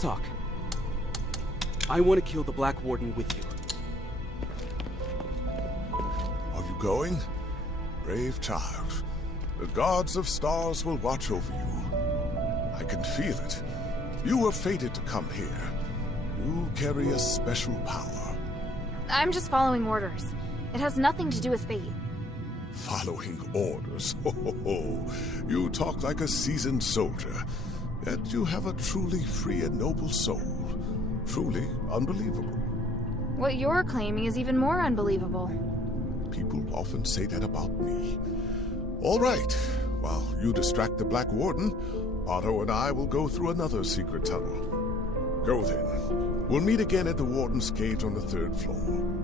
Let's talk. I want to kill the Black Warden with you. Are you going? Brave child. The gods of stars will watch over you. I can feel it. You were fated to come here. You carry a special power. I'm just following orders. It has nothing to do with fate. Following orders? Ho, ho, ho. You talk like a seasoned soldier. Yet you have a truly free and noble soul. Truly unbelievable. What you're claiming is even more unbelievable. People often say that about me. All right. While you distract the Black Warden, Otto and I will go through another secret tunnel. Go then. We'll meet again at the Warden's cage on the 3rd floor.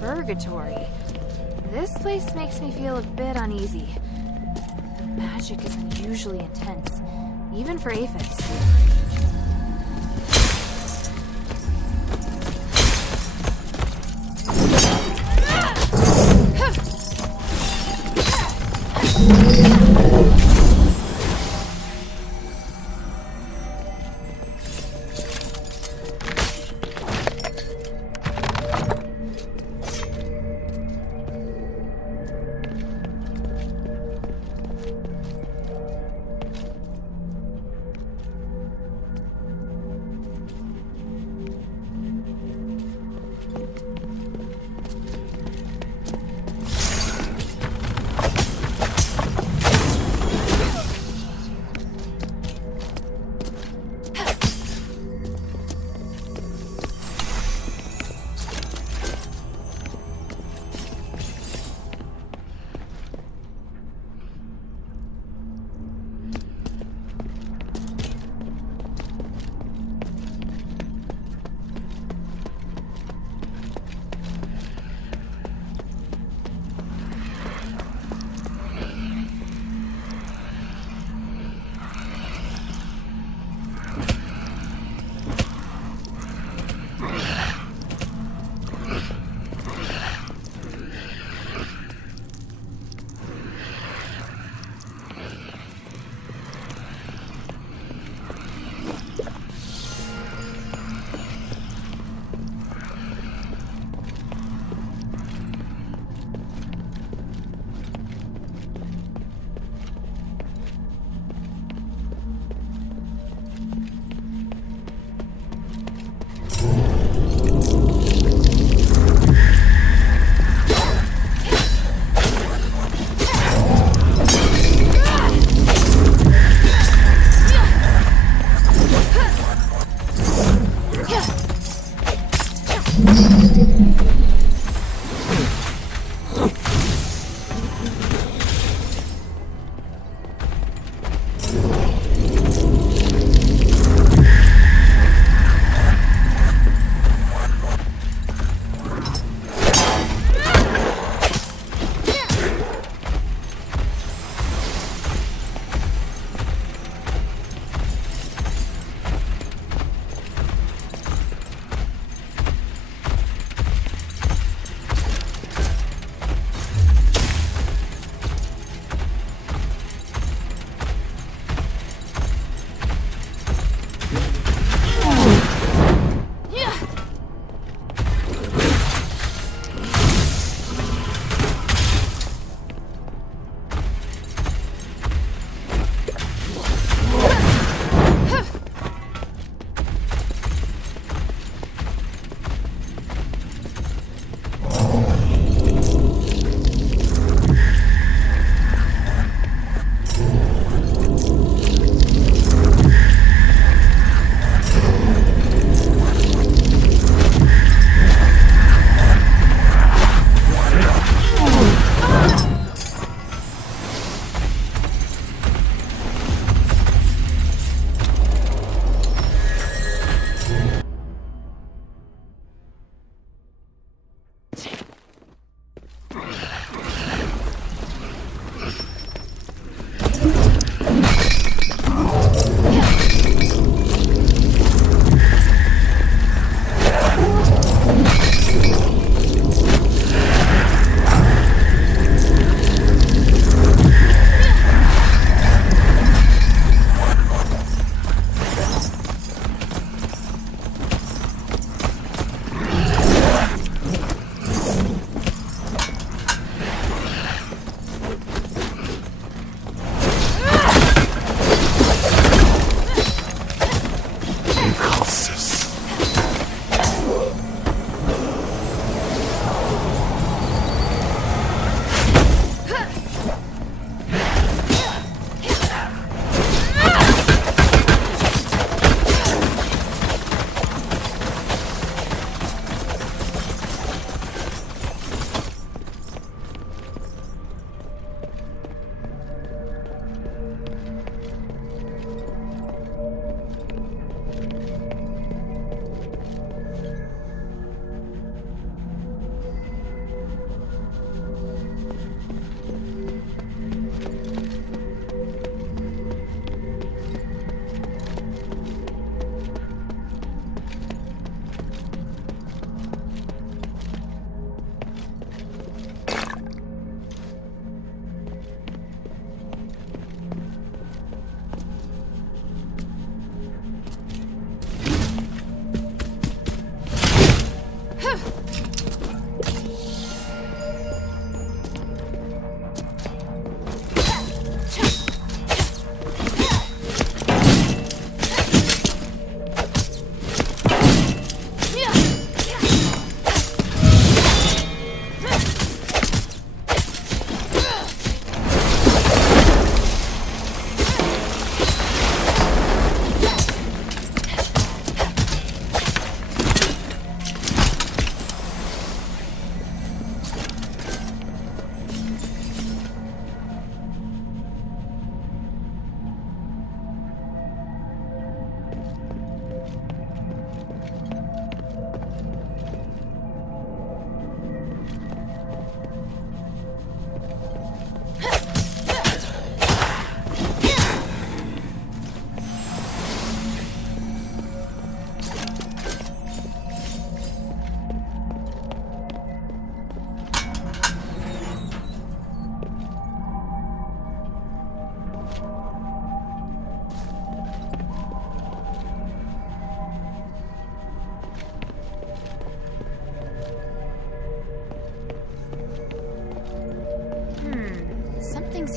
Purgatory. This place makes me feel a bit uneasy. The magic is unusually intense, even for Aphos.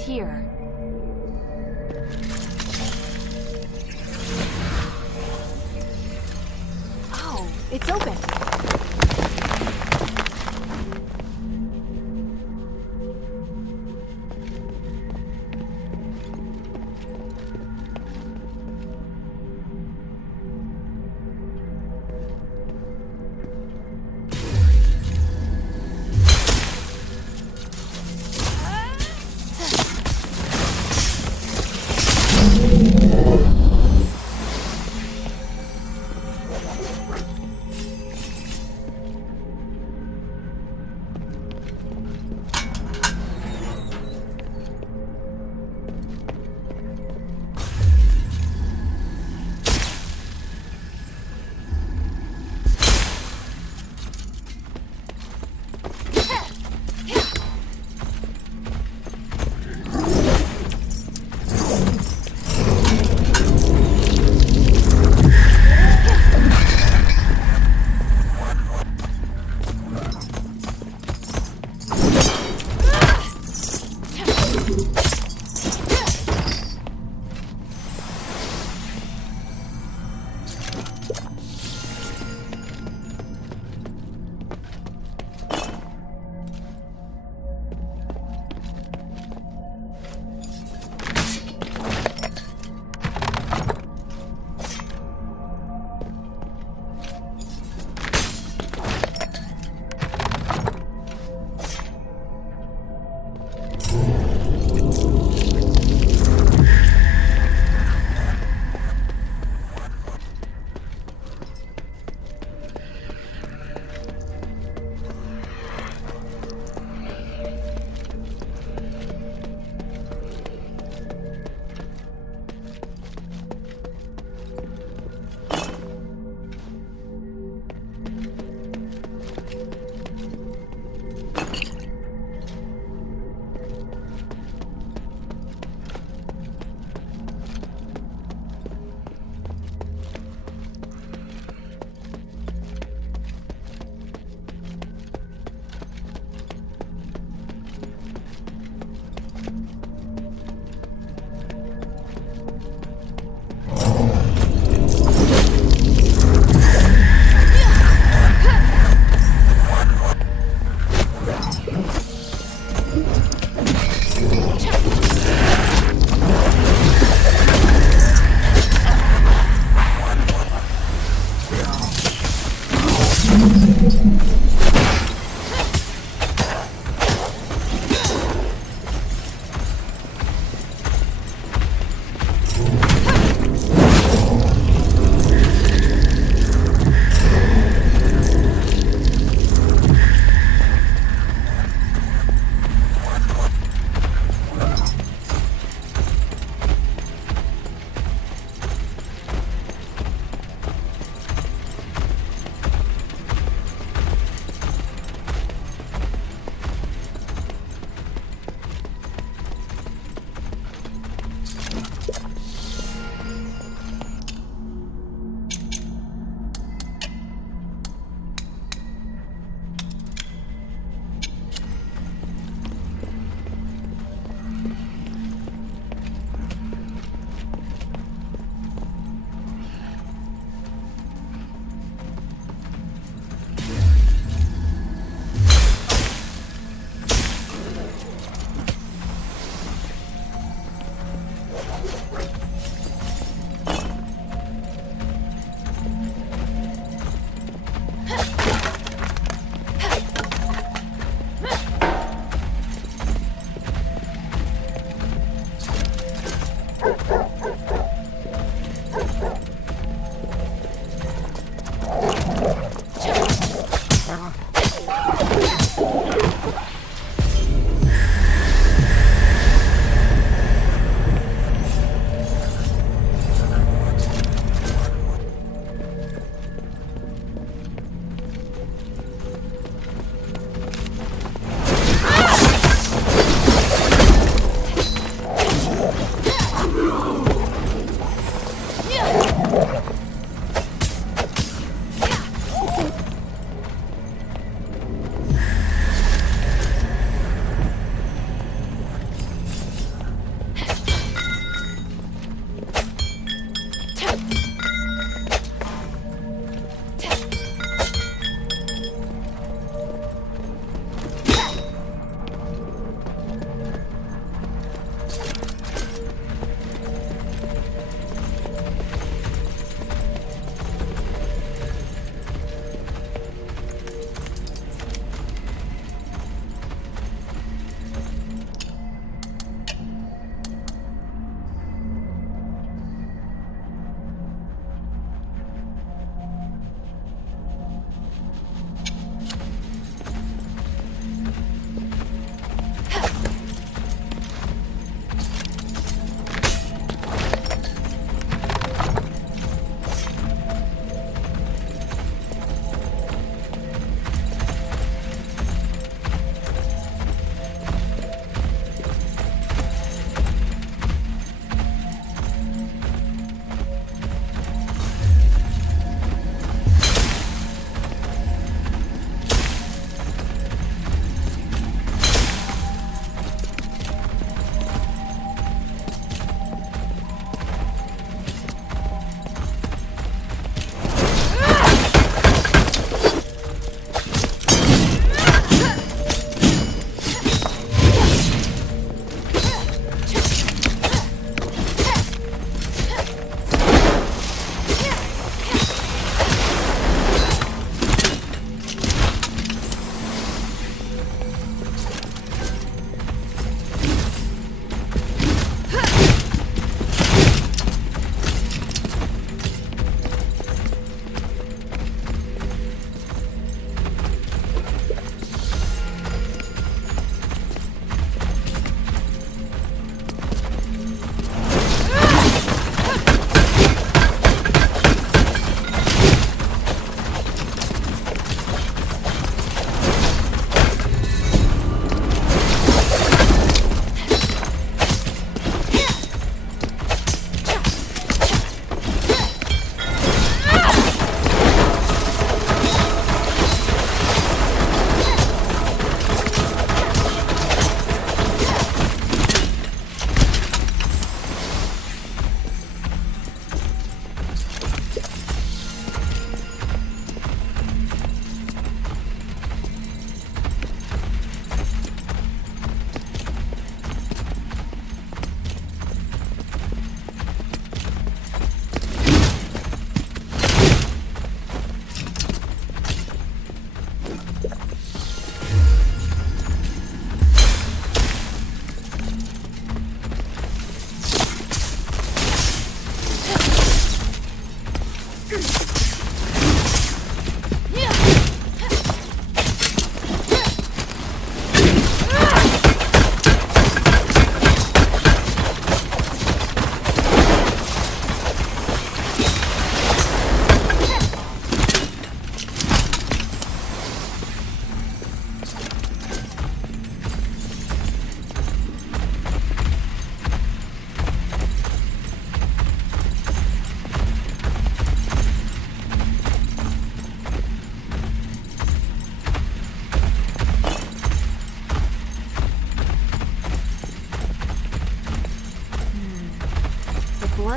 here. Oh, it's open.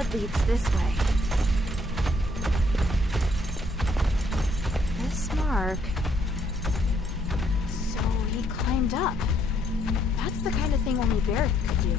blood leads this way. This mark... So he climbed up. That's the kind of thing only Barrett could do.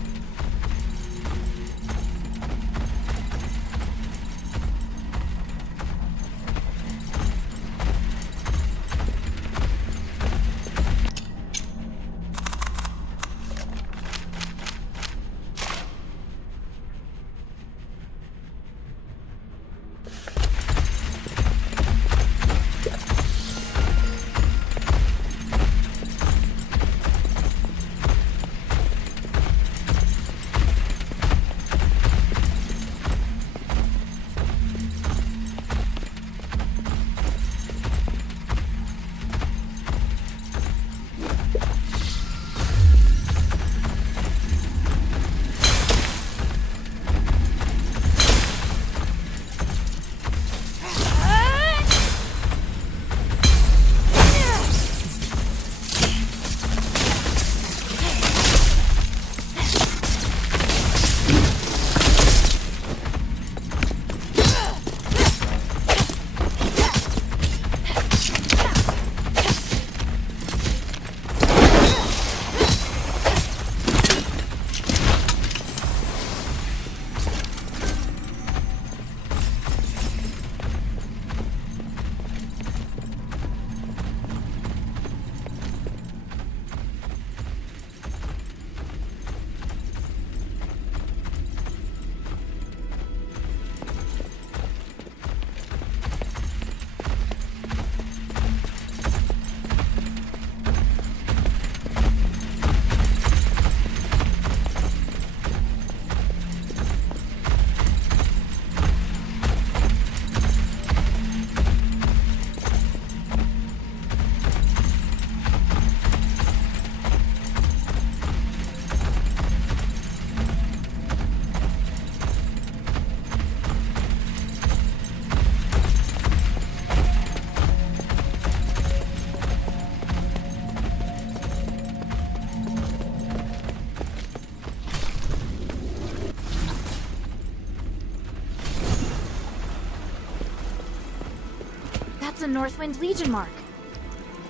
A Northwind Legion mark.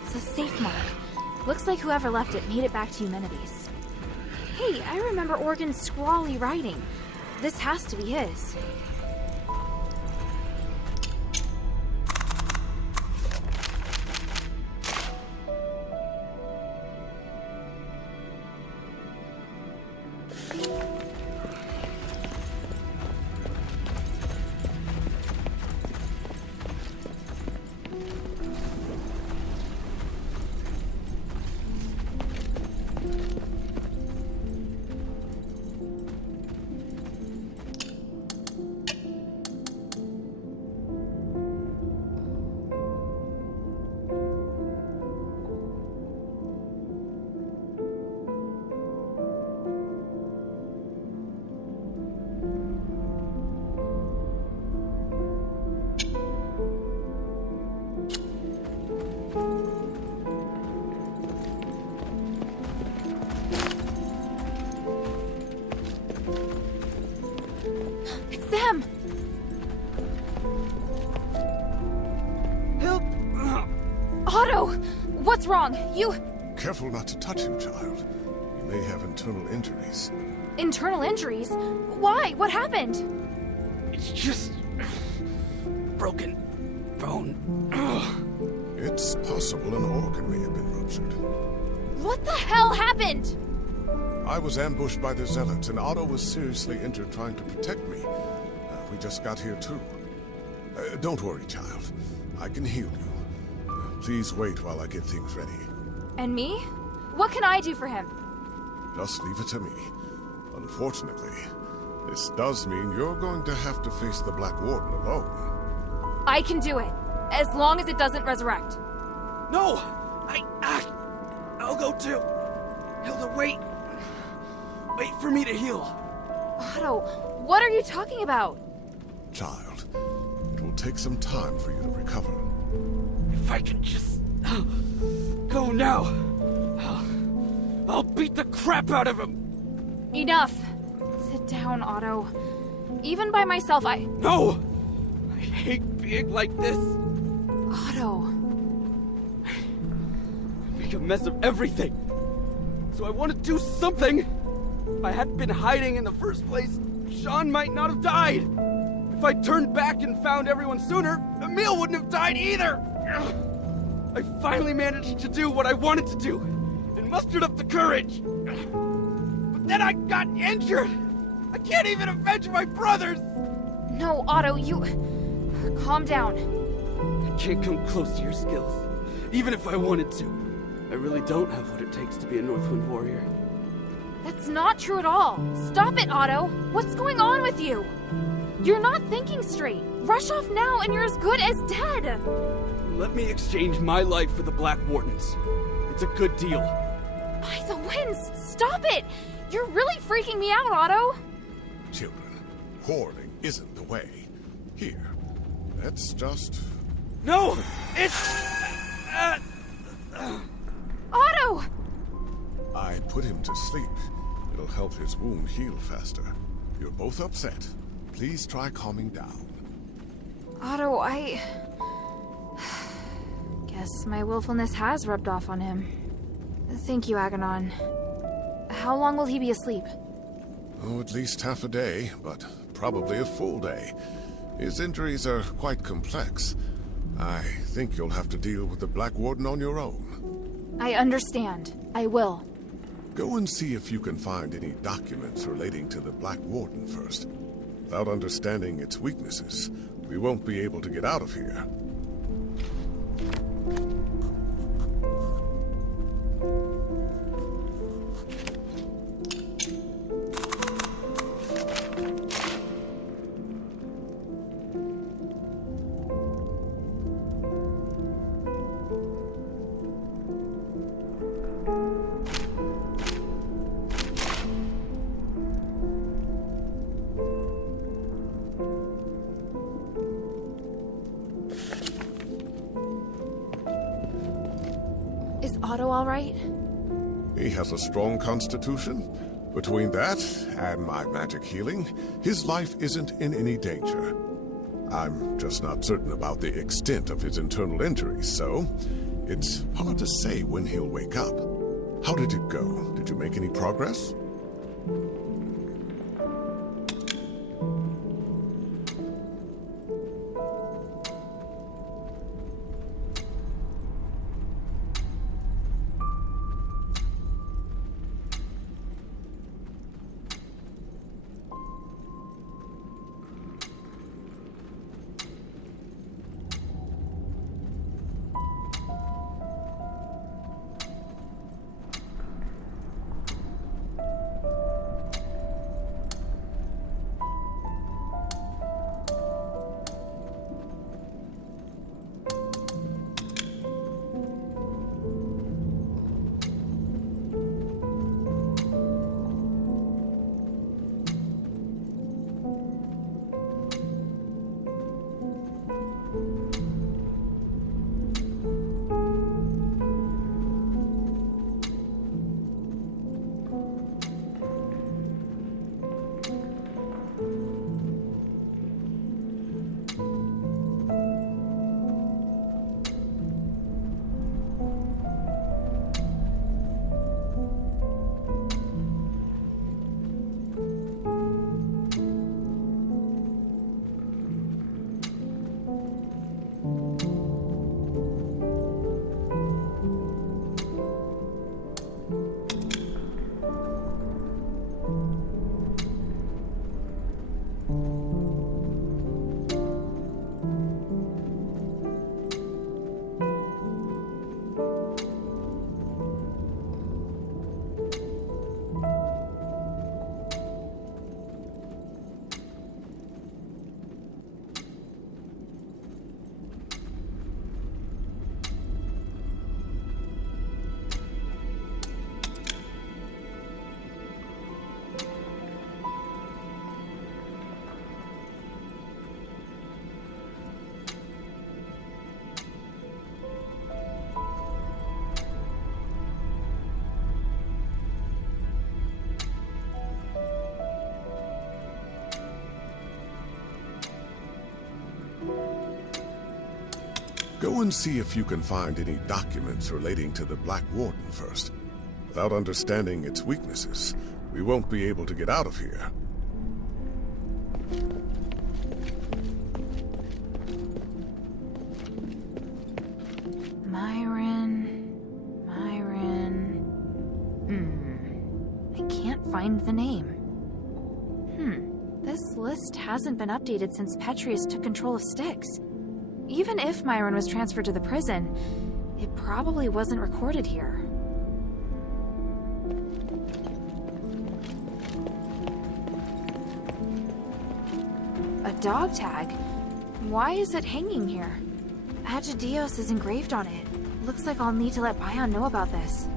It's a safe mark. Looks like whoever left it made it back to Eumenides. Hey, I remember Organ's scrawly writing. This has to be his. What's wrong? You... Careful not to touch him, child. He may have internal injuries. Internal injuries? Why? What happened? It's just... broken bone. It's possible an organ may have been ruptured. What the hell happened? I was ambushed by the zealots, and Otto was seriously injured trying to protect me. We just got here too. Don't worry, child. I can heal you. Please wait while I get things ready. And me? What can I do for him? Just leave it to me. Unfortunately, this does mean you're going to have to face the Black Warden alone. I can do it, as long as it doesn't resurrect. No! I'll go too. Hilda, wait. Wait for me to heal. Otto, what are you talking about? Child, it will take some time for you to recover. If I can just go now, I'll beat the crap out of him. Enough. Sit down, Otto. Even by myself, No! I hate being like this. Otto. I make a mess of everything. So I want to do something. If I hadn't been hiding in the first place, Sean might not have died. If I turned back and found everyone sooner, Emil wouldn't have died either. I finally managed to do what I wanted to do and mustered up the courage. But then I got injured. I can't even avenge my brothers. No, Otto, you... Calm down. I can't come close to your skills, even if I wanted to. I really don't have what it takes to be a Northwind warrior. That's not true at all. Stop it, Otto. What's going on with you? You're not thinking straight. Rush off now and you're as good as dead. Let me exchange my life for the Black Warden's. It's a good deal. By the winds, stop it! You're really freaking me out, Otto. Children, hoarding isn't the way. Here, let's just... No! It's... Otto! I put him to sleep. It'll help his wound heal faster. You're both upset. Please try calming down. Otto, I... Guess my willfulness has rubbed off on him. Thank you, Aganon. How long will he be asleep? Oh, at least half a day, but probably a full day. His injuries are quite complex. I think you'll have to deal with the Black Warden on your own. I understand. I will. Go and see if you can find any documents relating to the Black Warden first. Without understanding its weaknesses, we won't be able to get out of here. Is Otto all right? He has a strong constitution. Between that and my magic healing, his life isn't in any danger. I'm just not certain about the extent of his internal injuries, so it's hard to say when he'll wake up. How did it go? Did you make any progress? Go and see if you can find any documents relating to the Black Warden first. Without understanding its weaknesses, we won't be able to get out of here. I can't find the name. This list hasn't been updated since Petrius took control of Styx. Even if Myron was transferred to the prison, it probably wasn't recorded here. A dog tag? Why is it hanging here? Asterigos is engraved on it. Looks like I'll need to let Bion know about this.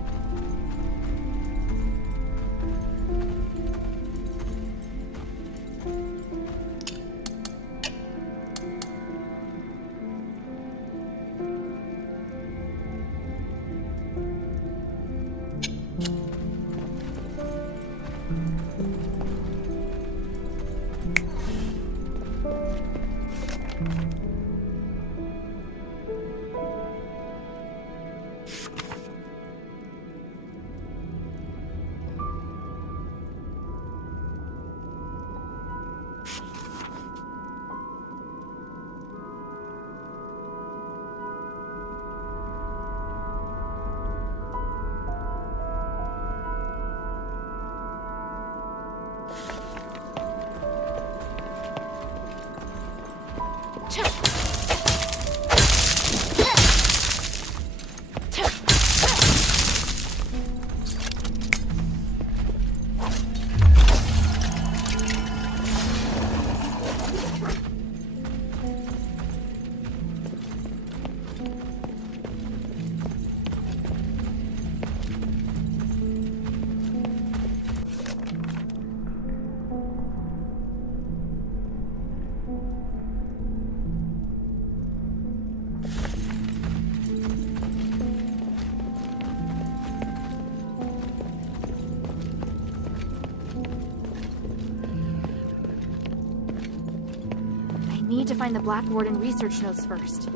Need to find the Black Warden research notes first.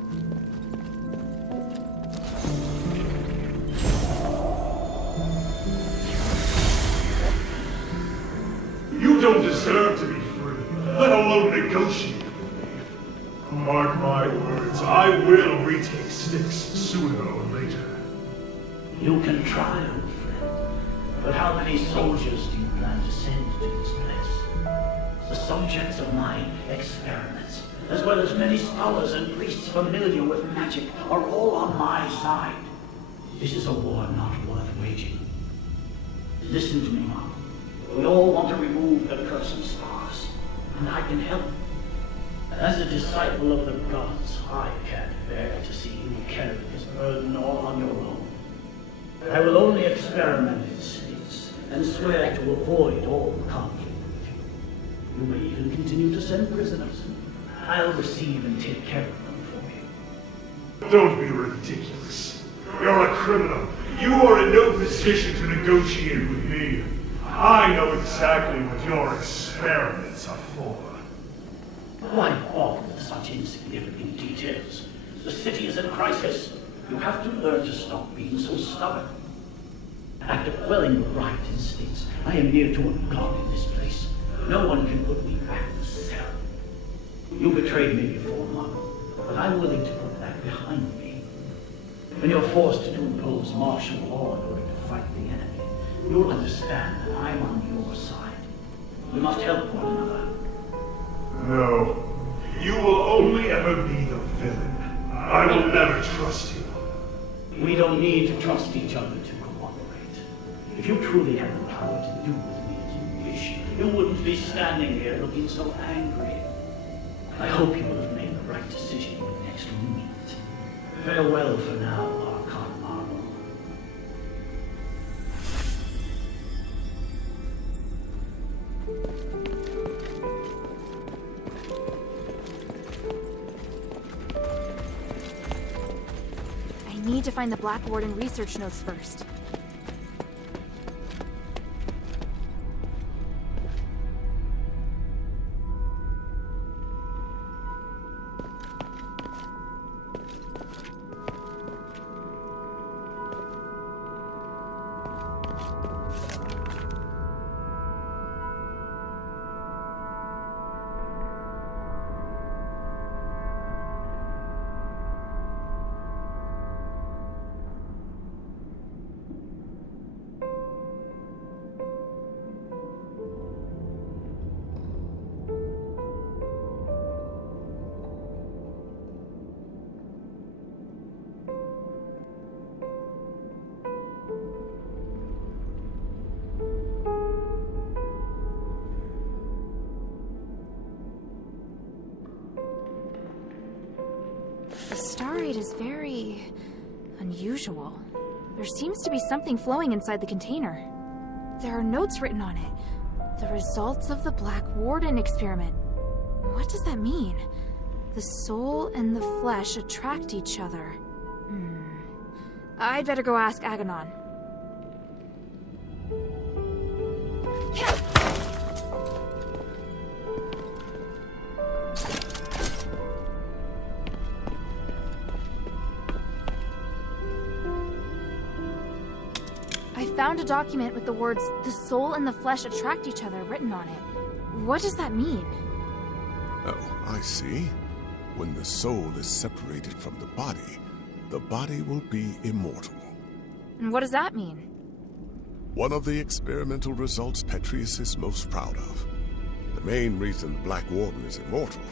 You don't deserve to be free, let alone negotiate with me. Mark my words, I will retake Styx sooner or later. You can try, old friend, but how many soldiers do you plan to send to this place? The subjects of my experiments, as well as many scholars and priests familiar with magic, are all on my side. This is a war not worth waging. Listen to me, Mark. We all want to remove the curse of stars, and I can help. As a disciple of the gods, I can't bear to see you carry this burden all on your own. I will only experiment in Styx, and swear to avoid all conflict with you. You may even continue to send prisoners. I'll receive and take care of them for you. Don't be ridiculous. You're a criminal. You are in no position to negotiate with me. I know exactly what your experiments are for. Why bother with such insignificant details? The city is in crisis. You have to learn to stop being so stubborn. After quelling the riot in Styx, I am near to a god in this place. No one can put me back in the cell. You betrayed me before, Mother, but I'm willing to put that behind me. When you're forced to impose martial law in order to fight the enemy, you'll understand that I'm on your side. We must help one another. No. You will only ever be the villain. I will never trust you. We don't need to trust each other to cooperate. If you truly had the power to do with me as you wish, you wouldn't be standing here looking so angry. I hope you will have made the right decision in the next minute. Farewell for now, Archon Marvel. I need to find the Black Warden research notes first. is very unusual. There seems to be something flowing inside the container. There are notes written on it. The results of the Black Warden experiment. What does that mean? The soul and the flesh attract each other. I'd better go ask Aganon. I found a document with the words, "The soul and the flesh attract each other," written on it. What does that mean? Oh, I see. When the soul is separated from the body will be immortal. And what does that mean? One of the experimental results Petrius is most proud of. The main reason Black Warden is immortal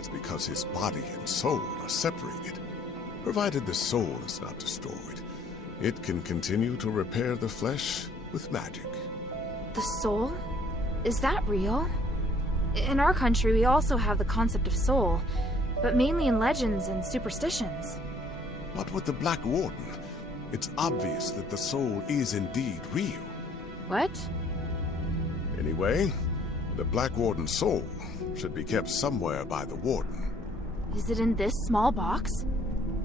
is because his body and soul are separated. Provided the soul is not destroyed, it can continue to repair the flesh with magic. The soul? Is that real? In our country, we also have the concept of soul, but mainly in legends and superstitions. But with the Black Warden, it's obvious that the soul is indeed real. What? Anyway, the Black Warden's soul should be kept somewhere by the Warden. Is it in this small box?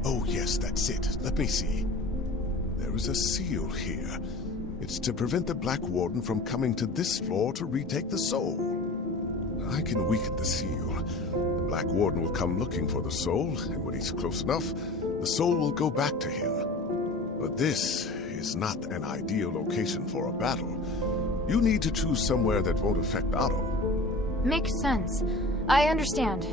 Oh yes, that's it. Let me see. There is a seal here. It's to prevent the Black Warden from coming to this floor to retake the soul. I can weaken the seal. The Black Warden will come looking for the soul, and when he's close enough, the soul will go back to him. But this is not an ideal location for a battle. You need to choose somewhere that won't affect Otto. Makes sense. I understand.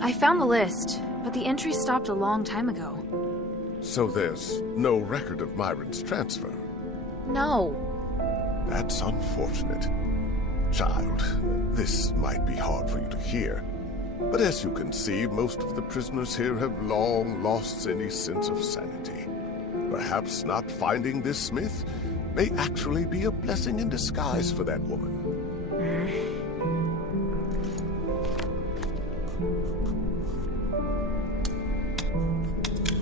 I found the list, but the entry stopped a long time ago. So there's no record of Myron's transfer. No. That's unfortunate. Child, this might be hard for you to hear, but as you can see, most of the prisoners here have long lost any sense of sanity. Perhaps not finding this smith may actually be a blessing in disguise for that woman.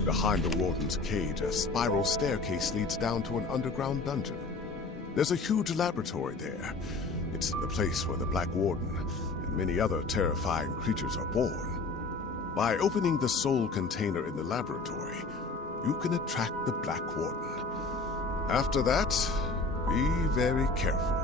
Behind the Warden's cage, a spiral staircase leads down to an underground dungeon. There's a huge laboratory there. It's the place where the Black Warden and many other terrifying creatures are born. By opening the soul container in the laboratory, you can attract the Black Warden. After that, be very careful.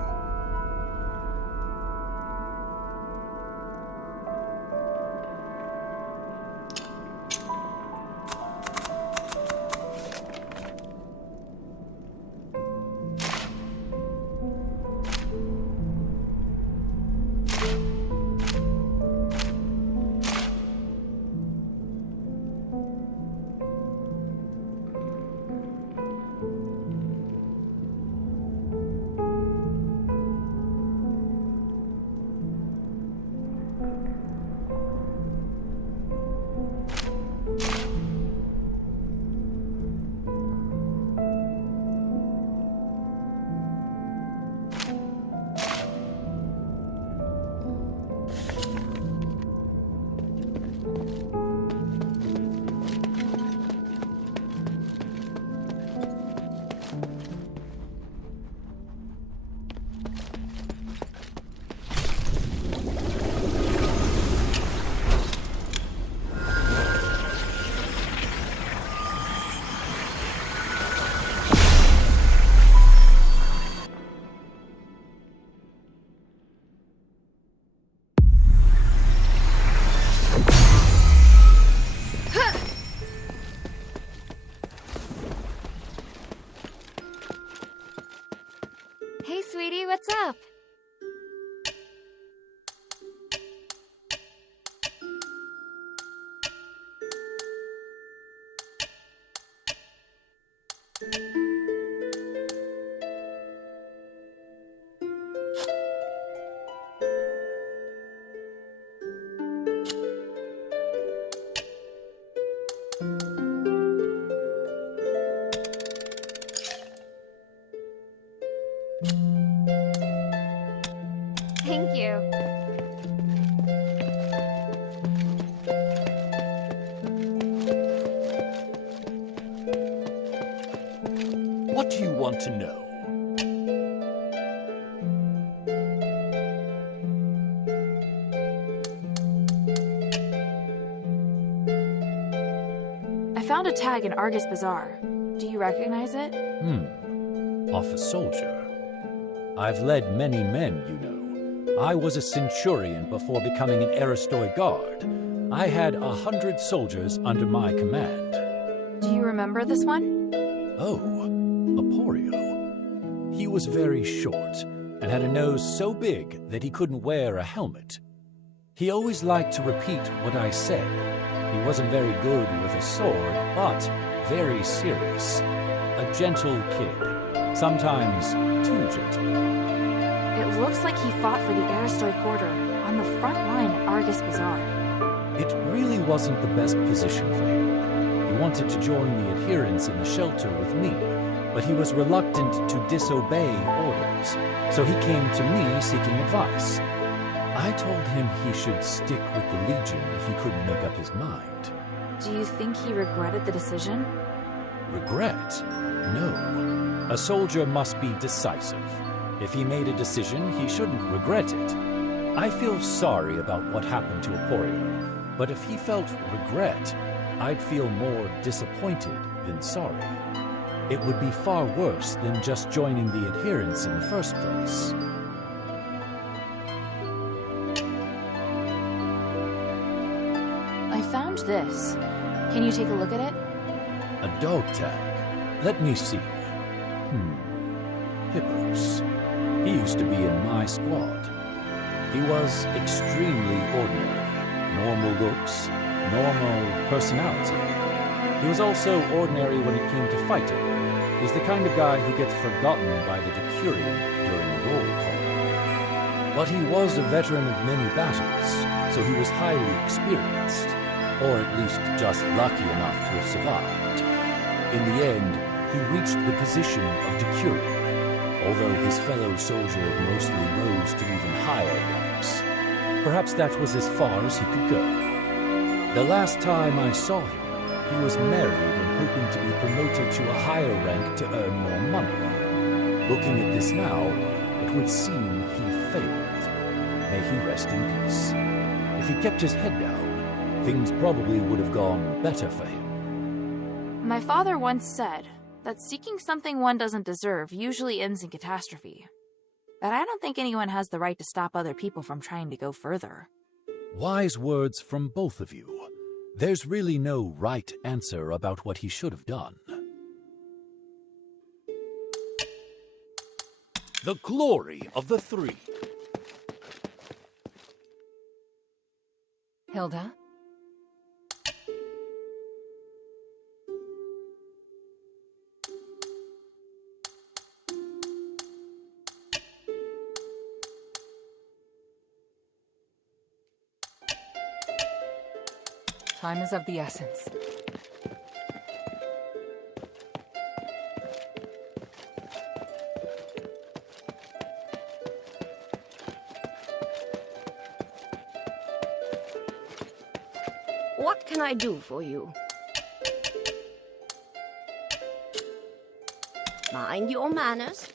Hey, sweetie, what's up? Thank you. do you want to know? I found a tag in Argus Bazaar. Do you recognize it? Off a soldier. I've led many men, you know. I was a centurion before becoming an Aristoi guard. I had 100 soldiers under my command. Do you remember this one? Oh, Aporio. He was very short and had a nose so big that he couldn't wear a helmet. He always liked to repeat what I said. He wasn't very good with a sword, but very serious. A gentle kid, sometimes too gentle. It looks like he fought for the Aristoi Quarter on the front line at Argus Bazaar. It really wasn't the best position for him. He wanted to join the adherents in the shelter with me, but he was reluctant to disobey orders, so he came to me seeking advice. I told him he should stick with the Legion if he couldn't make up his mind. Do you think he regretted the decision? Regret? No. A soldier must be decisive. If he made a decision, he shouldn't regret it. I feel sorry about what happened to Aporio, but if he felt regret, I'd feel more disappointed than sorry. It would be far worse than just joining the adherents in the first place. I found this. Can you take a look at it? A dog tag. Let me see. Hippos. He used to be in my squad. He was extremely ordinary. Normal looks, normal personality. He was also ordinary when it came to fighting. He's the kind of guy who gets forgotten by the Decurion during a roll call. But he was a veteran of many battles, so he was highly experienced, or at least just lucky enough to have survived. In the end, he reached the position of Decurion, although his fellow soldier mostly rose to even higher ranks. Perhaps that was as far as he could go. The last time I saw him, he was married and hoping to be promoted to a higher rank to earn more money. Looking at this now, it would seem he failed. May he rest in peace. If he kept his head down, things probably would have gone better for him. My father once said that seeking something one doesn't deserve usually ends in catastrophe. But I don't think anyone has the right to stop other people from trying to go further. Wise words from both of you. There's really no right answer about what he should have done. The glory of the three. Hilda? Time is of the essence. What can I do for you? Mind your manners.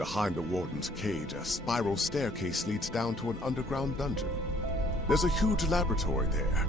Behind the Warden's cage, a spiral staircase leads down to an underground dungeon. There's a huge laboratory there.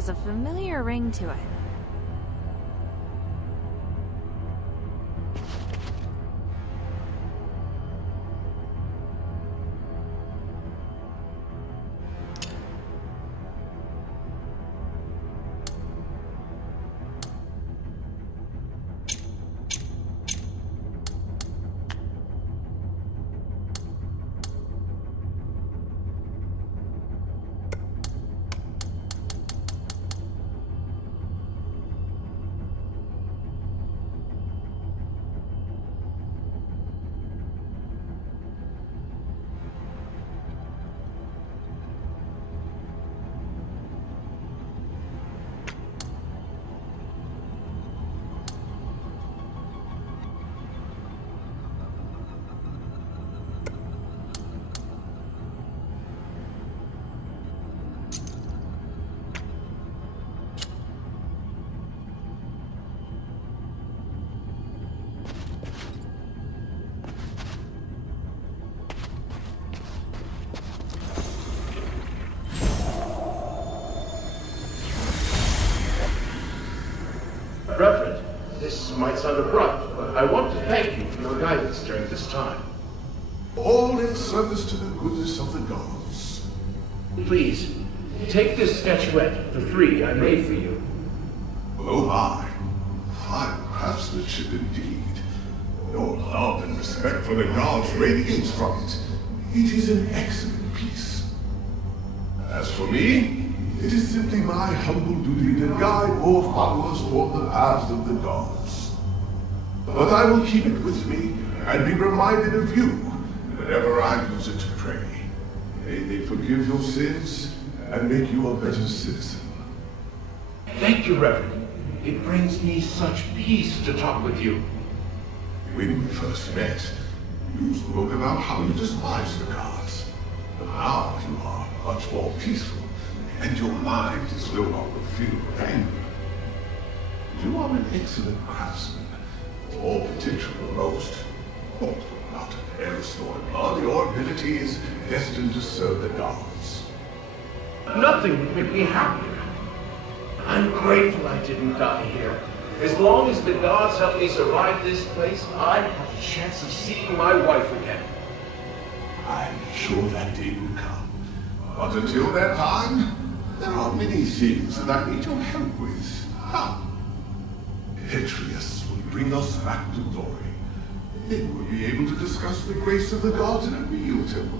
has a familiar ring to it. Reverend, this might sound abrupt, but I want to thank you for your guidance during this time. All in service to the goodness of the gods. Please, take this statuette of the three I made for you. Oh my, fine craftsmanship indeed. Your love and respect for the gods radiates from it. It is an excellent piece. As for me, it is simply my humble duty to guide more followers toward the paths of the gods. But I will keep it with me and be reminded of you whenever I use it to pray. May they forgive your sins and make you a better citizen. Thank you, Reverend. It brings me such peace to talk with you. When we first met, you spoke about how you despise the gods. But now you are much more peaceful, and your mind is no longer filled with anger. You are an excellent craftsman, all potential the most. Although not an heiress nor in blood, your ability is destined to serve the gods. Nothing would make me happier. I'm grateful I didn't die here. As long as the gods help me survive this place, I have a chance of seeing my wife again. I'm sure that day will come. But until that time, there are many things that I need your help with. Petrius will bring us back to glory. Then we'll be able to discuss the grace of the gods in a real temple.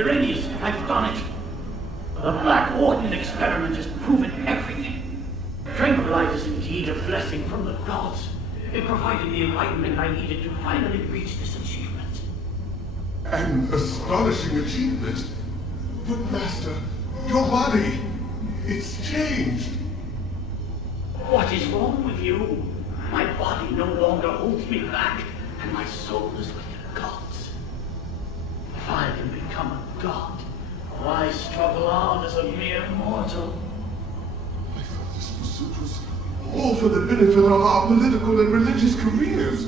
Irenaeus, I've done it. The Black Warden experiment has proven everything. Tranquilize is indeed a blessing from the gods. It provided the enlightenment I needed to finally reach this achievement. An astonishing achievement. But Master, your body, it's changed. What is wrong with you? My body no longer holds me back, and my soul is with the gods. If I can become a god, why struggle on as a mere mortal? I thought this pursuit was all for the benefit of our political and religious careers.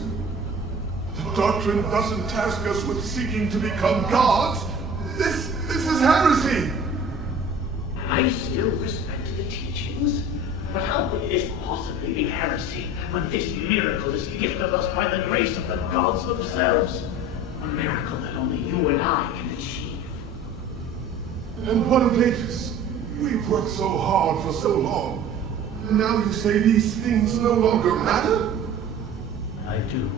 The doctrine doesn't task us with seeking to become gods. This is heresy. I still respect the teachings, but how could this possibly be heresy when this miracle is gifted us by the grace of the gods themselves? A miracle that only you and I can achieve. And what of Aphos? We've worked so hard for so long. And now you say these things no longer matter? I do.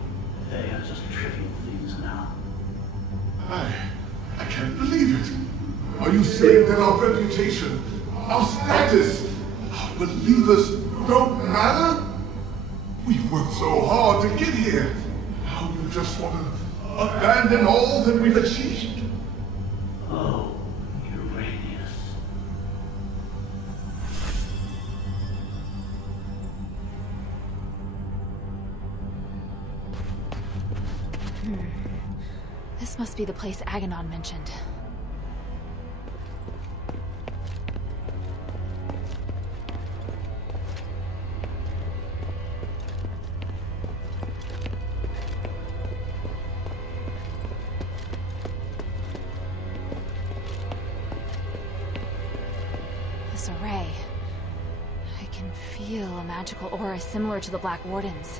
They are just trivial things now. I can't believe it. Are you saying that our reputation, our status, our believers don't matter? We've worked so hard to get here. Now you just want to abandon all that we've achieved? Oh, Uranus. This must be the place Aganon mentioned. This array. I can feel a magical aura similar to the Black Warden's.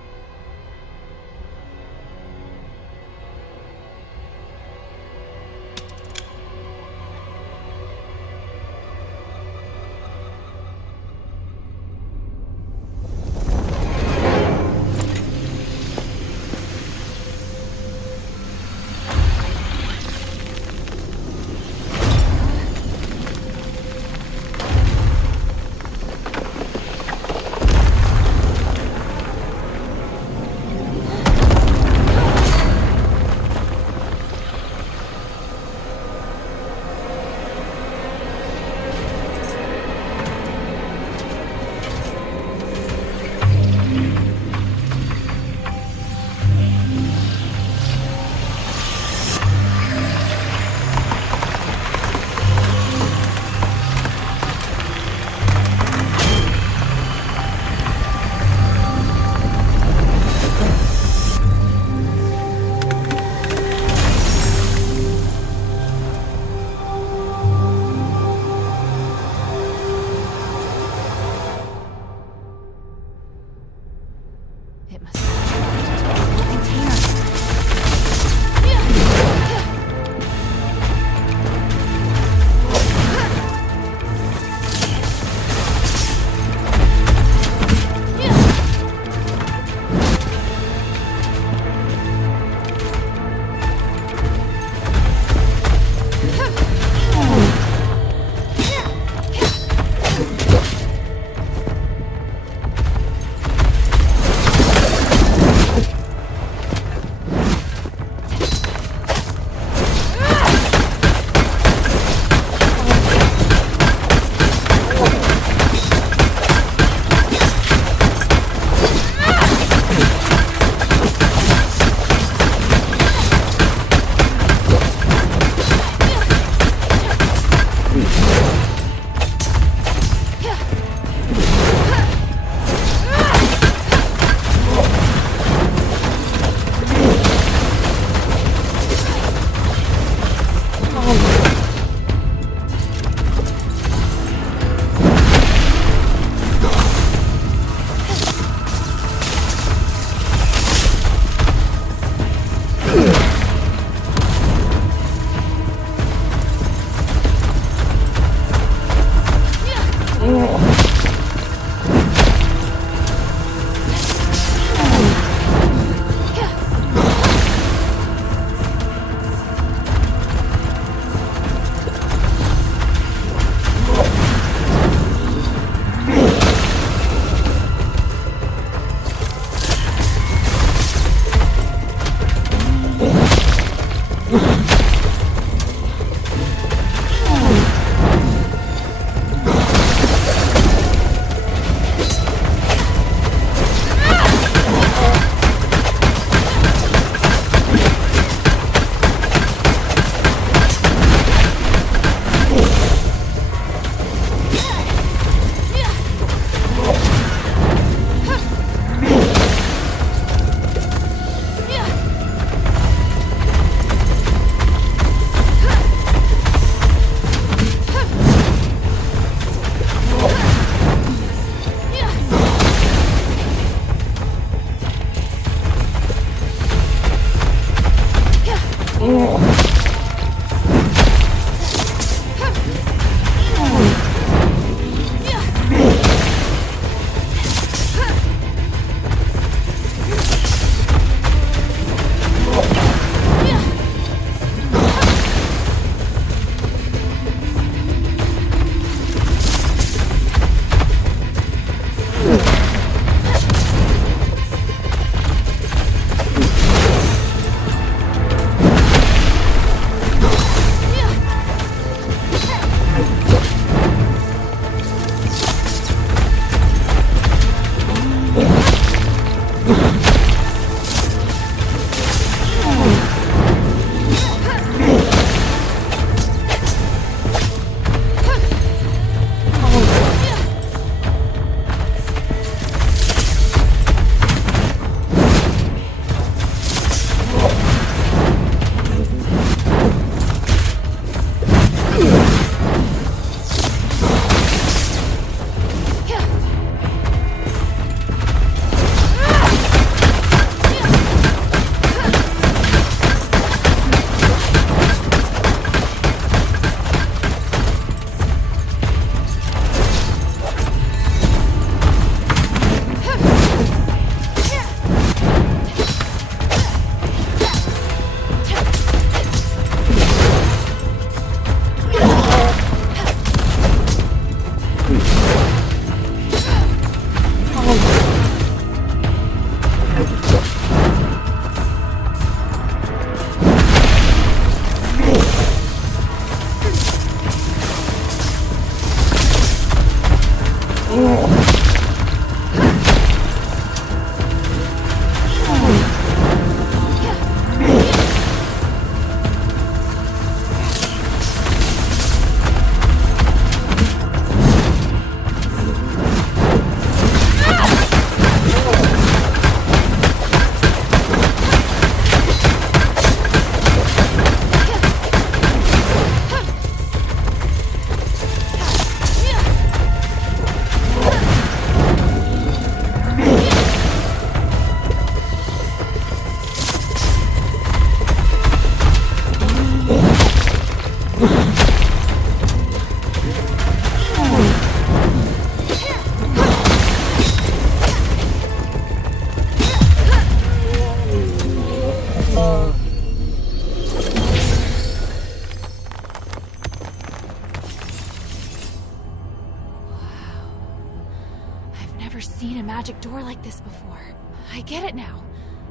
seen a magic door like this before. I get it now.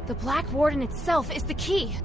The Black Warden itself is the key.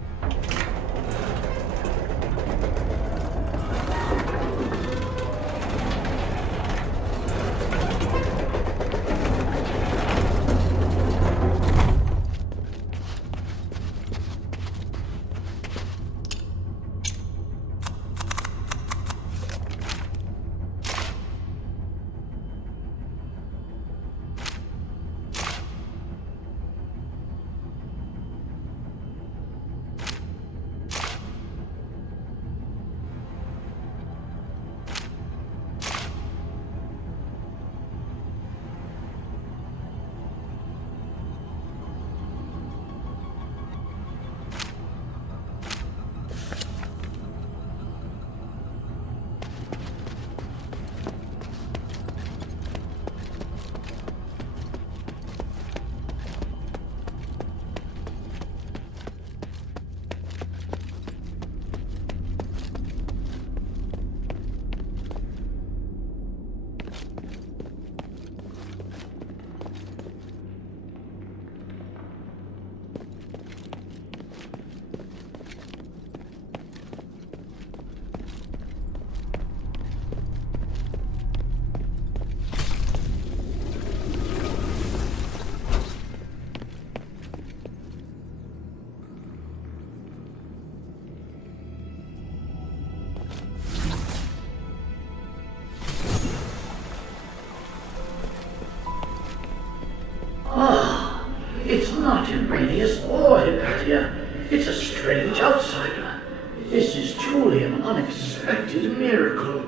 It's not Iranius or Hypatia. It's a strange outsider. This is truly an unexpected miracle.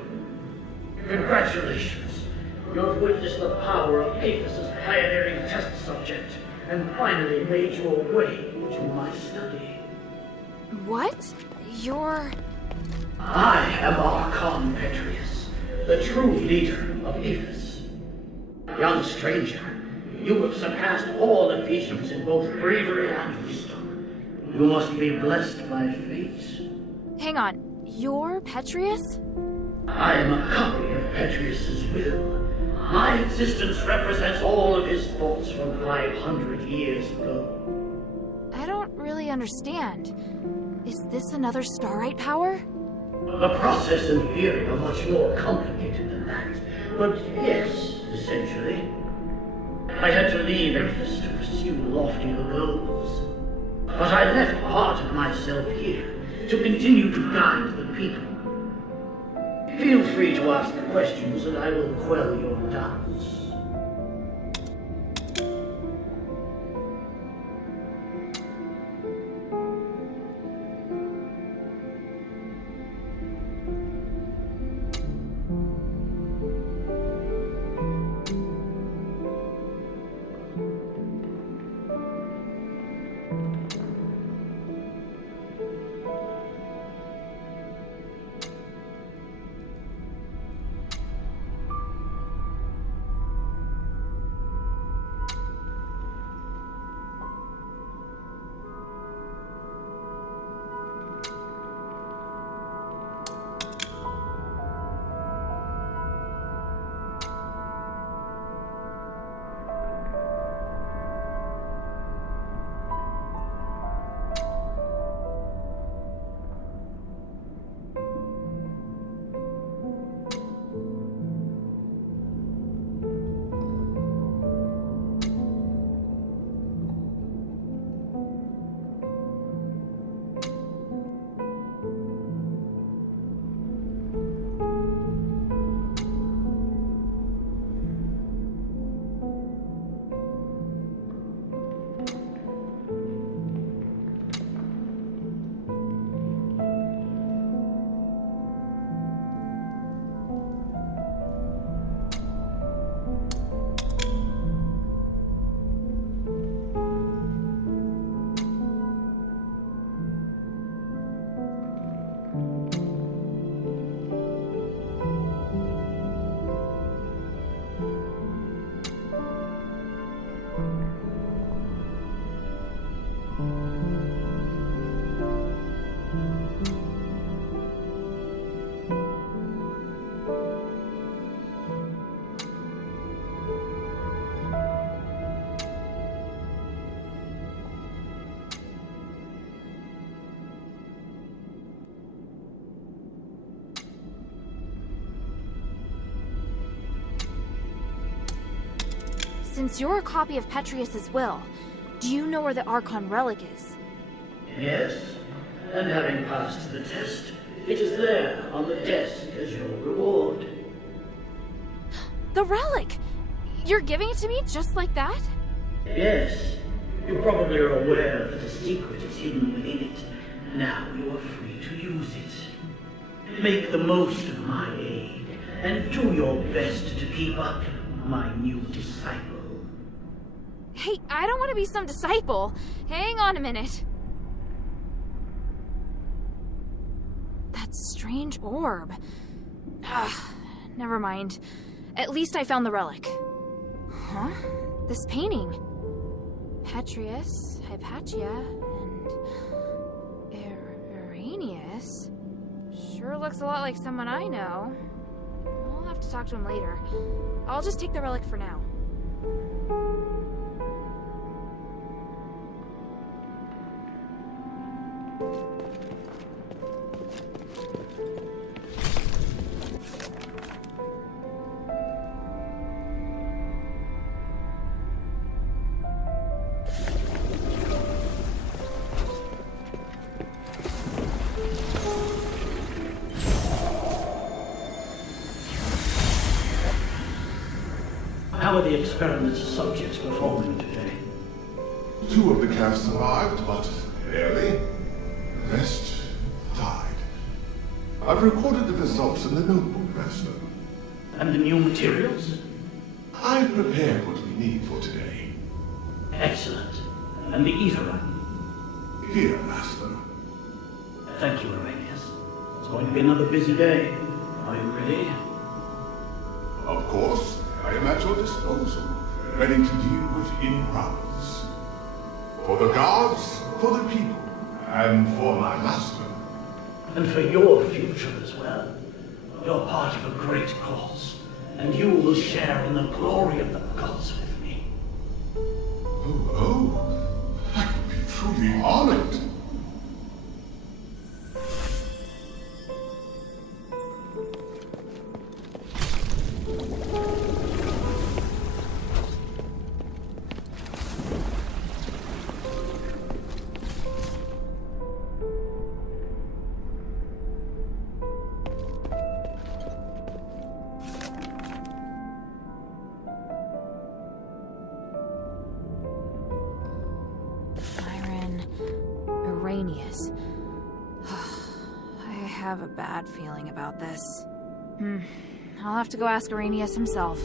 Congratulations. You have witnessed the power of Aphos' pioneering test subject, and finally made your way to my study. What? You're... I am Archon Petrius, the true leader of Aphos. Young stranger, you have surpassed all Ephesians in both bravery and wisdom. You must be blessed by fate. Hang on. You're Petrius? I am a copy of Petrius's will. My existence represents all of his thoughts from 500 years ago. I don't really understand. Is this another Starite power? The process and theory are much more complicated than that. But yes, essentially. I had to leave Aphos to pursue loftier goals. But I left part of myself here to continue to guide the people. Feel free to ask questions and I will quell your doubts. since you're a copy of Petrius's will, do you know where the archon relic is? Yes, and having passed the test, it is there on the desk as your reward. The relic! You're giving it to me just like that? Yes, you probably are aware that a secret is hidden within it. Now you are free to use it. Make the most of my aid, and do your best to keep up my new disciple. Hey, I don't want to be some disciple. Hang on a minute. That strange orb. Never mind. At least I found the relic. Huh? This painting. Petrius, Hypatia, and Arrhenius. Sure looks a lot like someone I know. I'll have to talk to him later. I'll just take the relic for now. How are the experiment's subjects performing today? 2 of the calves survived, but barely. The rest died. I've recorded the results in the notebook, Master. And the new materials? I've prepared what we need for today. Excellent. And the ether? Here, Master. Thank you, Arrhenius. It's going to be another busy day. Are you ready? Of course. I am at your disposal, ready to deal with hidden problems. For the gods, for the people, and for my master. And for your future as well. You're part of a great cause, and you will share in the glory of the gods with me. Oh, I would be truly honored. Arrhenius. I have a bad feeling about this. I'll have to go ask Arrhenius himself.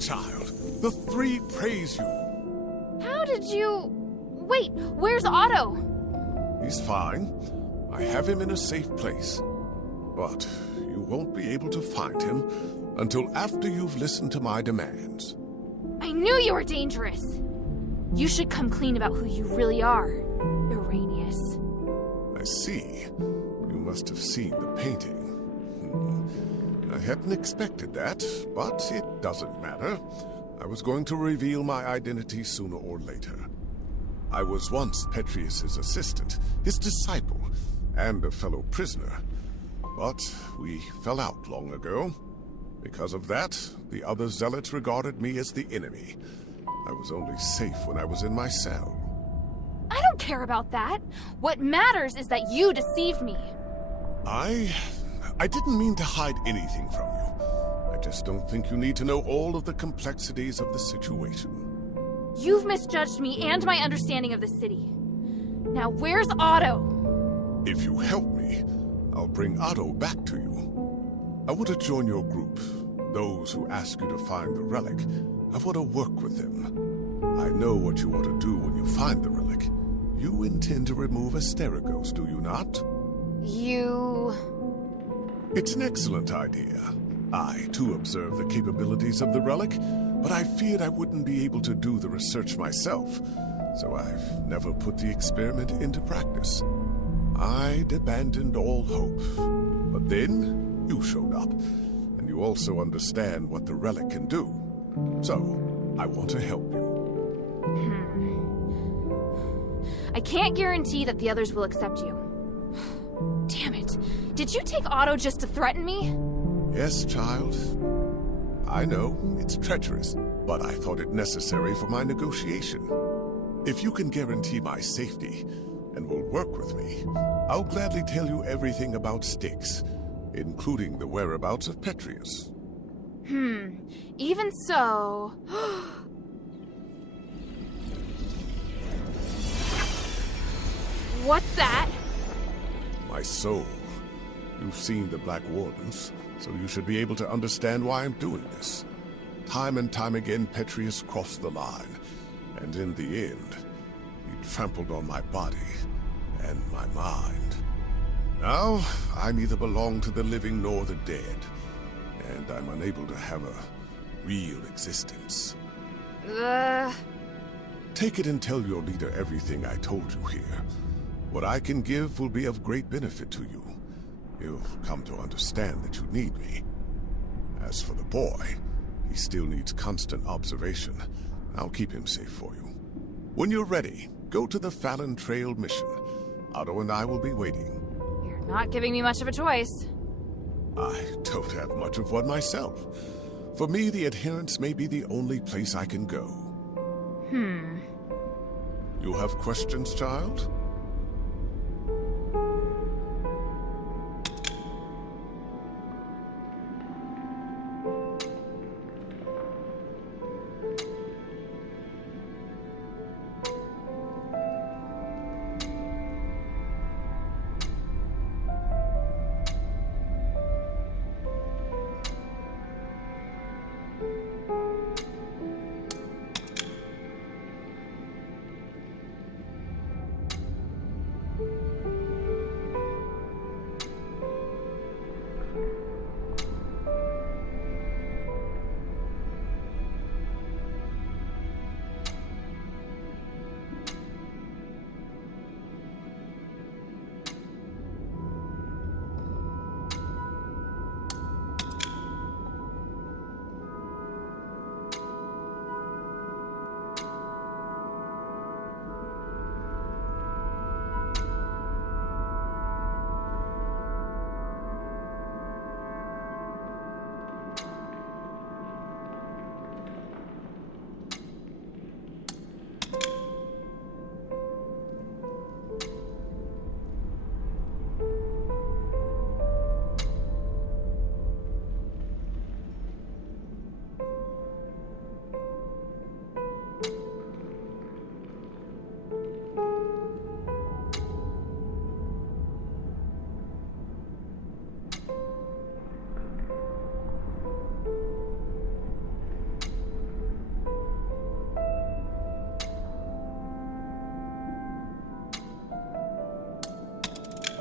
Child, the 3 praise you. How did you... Wait, where's Otto? He's fine. I have him in a safe place. But you won't be able to find him until after you've listened to my demands. I knew you were dangerous! You should come clean about who you really are, Irenaeus. I see. You must have seen the painting. I hadn't expected that, but it doesn't matter. I was going to reveal my identity sooner or later. I was once Petrius's assistant, his disciple, and a fellow prisoner. But we fell out long ago. Because of that, the other zealots regarded me as the enemy. I was only safe when I was in my cell. I don't care about that. What matters is that you deceived me. I didn't mean to hide anything from you. I just don't think you need to know all of the complexities of the situation. You've misjudged me and my understanding of the city. Now where's Otto? If you help me, I'll bring Otto back to you. I want to join your group. Those who ask you to find the relic, I want to work with them. I know what you want to do when you find the relic. You intend to remove Asterigos, do you not? It's an excellent idea. I, too, observe the capabilities of the relic, but I feared I wouldn't be able to do the research myself, so I've never put the experiment into practice. I'd abandoned all hope. But then, you showed up, and you also understand what the relic can do. So, I want to help you. I can't guarantee that the others will accept you. Damn it. Did you take Otto just to threaten me? Yes, child. I know, it's treacherous, but I thought it necessary for my negotiation. If you can guarantee my safety, and will work with me, I'll gladly tell you everything about Styx, including the whereabouts of Petrius. Even so... What's that? My soul. You've seen the Black Wardens, so you should be able to understand why I'm doing this. Time and time again, Petrius crossed the line, and in the end, he trampled on my body and my mind. Now, I neither belong to the living nor the dead, and I'm unable to have a real existence. Take it and tell your leader everything I told you here. What I can give will be of great benefit to you. He'll come to understand that you need me. As for the boy, he still needs constant observation. I'll keep him safe for you. When you're ready, go to the Fallon Trail mission. Otto and I will be waiting. You're not giving me much of a choice. I don't have much of one myself. For me, the Adherents may be the only place I can go. You have questions, child?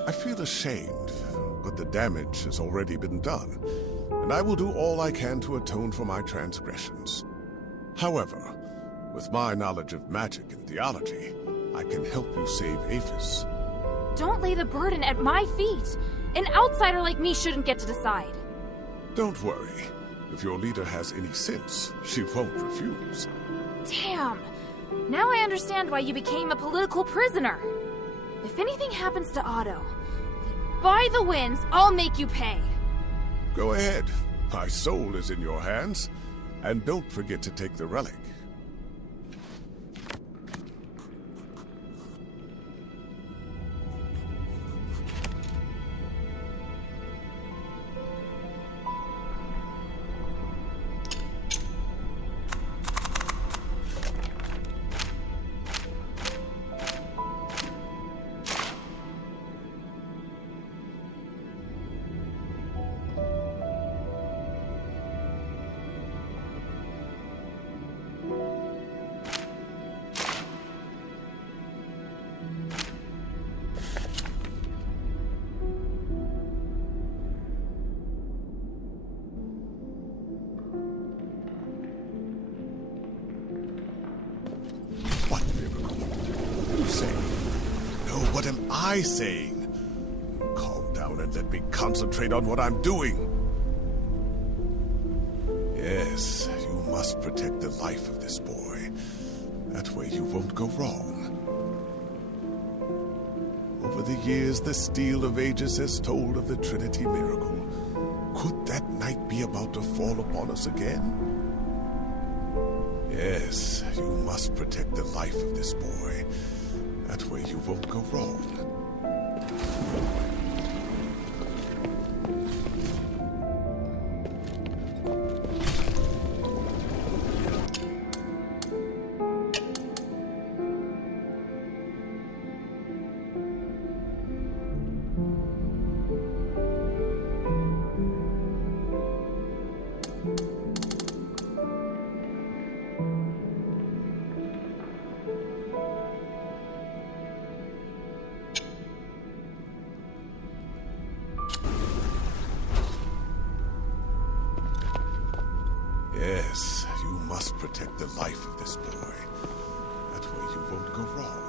I feel ashamed, but the damage has already been done, and I will do all I can to atone for my transgressions. However, with my knowledge of magic and theology, I can help you save Aphos. Don't lay the burden at my feet. An outsider like me shouldn't get to decide. Don't worry. If your leader has any sense, she won't refuse. Damn. Now I understand why you became a political prisoner. If anything happens to Otto, then by the winds, I'll make you pay. Go ahead. My soul is in your hands. And don't forget to take the relic. What am I saying? Calm down and let me concentrate on what I'm doing. Yes, you must protect the life of this boy. That way you won't go wrong. Over the years, the Steel of Ages has told of the Trinity miracle. Could that night be about to fall upon us again? Yes, you must protect the life of this boy. That way you won't go wrong. Yes, you must protect the life of this boy. That way you won't go wrong.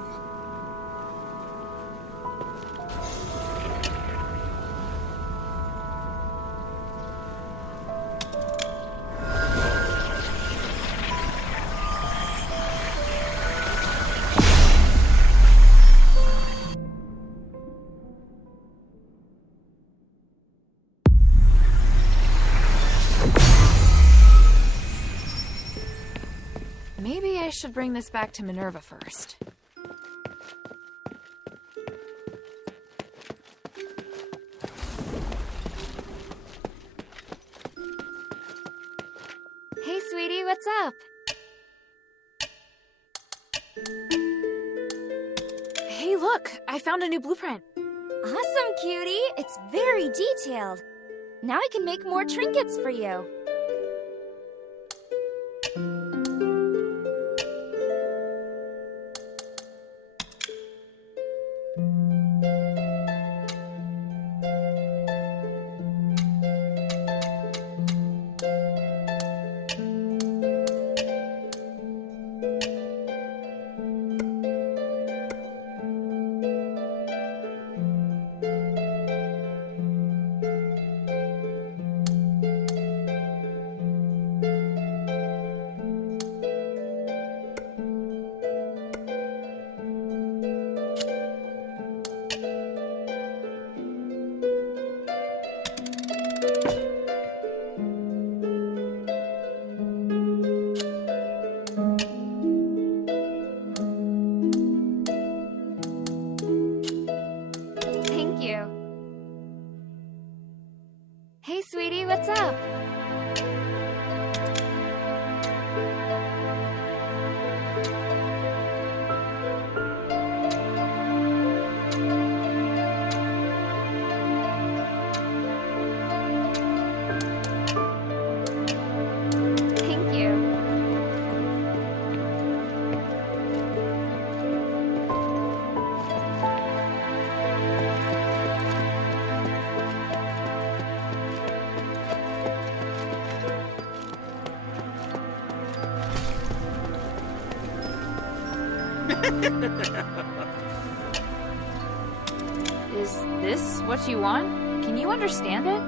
Maybe I should bring this back to Minerva first. Hey, sweetie, what's up? Hey, look! I found a new blueprint. Awesome, cutie! It's very detailed. Now I can make more trinkets for you. Is this what you want? Can you understand it?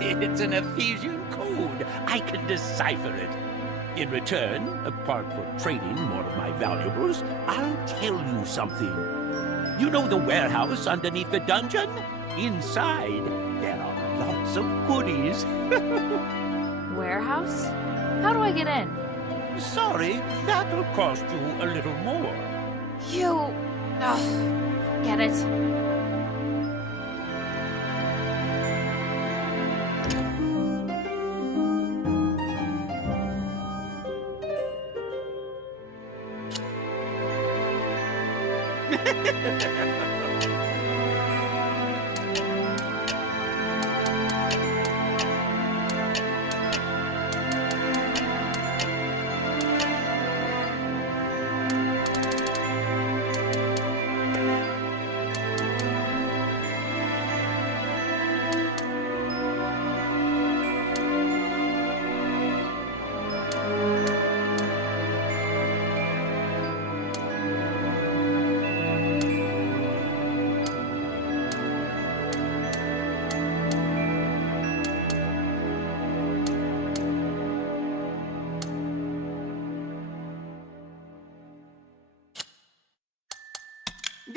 It's an Ephesian code. I can decipher it. In return, apart from trading more of my valuables, I'll tell you something. You know the warehouse underneath the dungeon? Inside, there are lots of goodies. Warehouse? How do I get in? Sorry, that'll cost you a little more. You... Ugh, get it.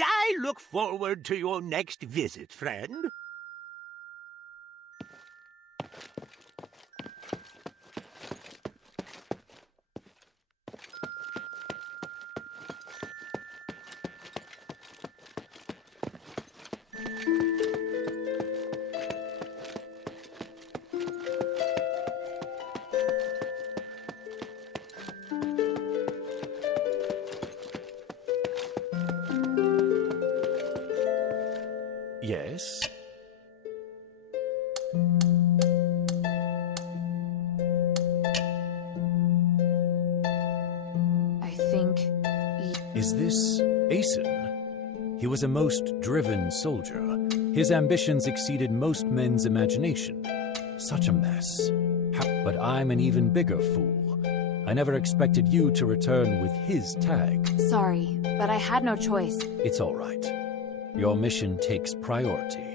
I look forward to your next visit, friend. Yes? I think... Is this Aeson? He was a most driven soldier. His ambitions exceeded most men's imagination. Such a mess. But I'm an even bigger fool. I never expected you to return with his tag. Sorry, but I had no choice. It's all right. Your mission takes priority.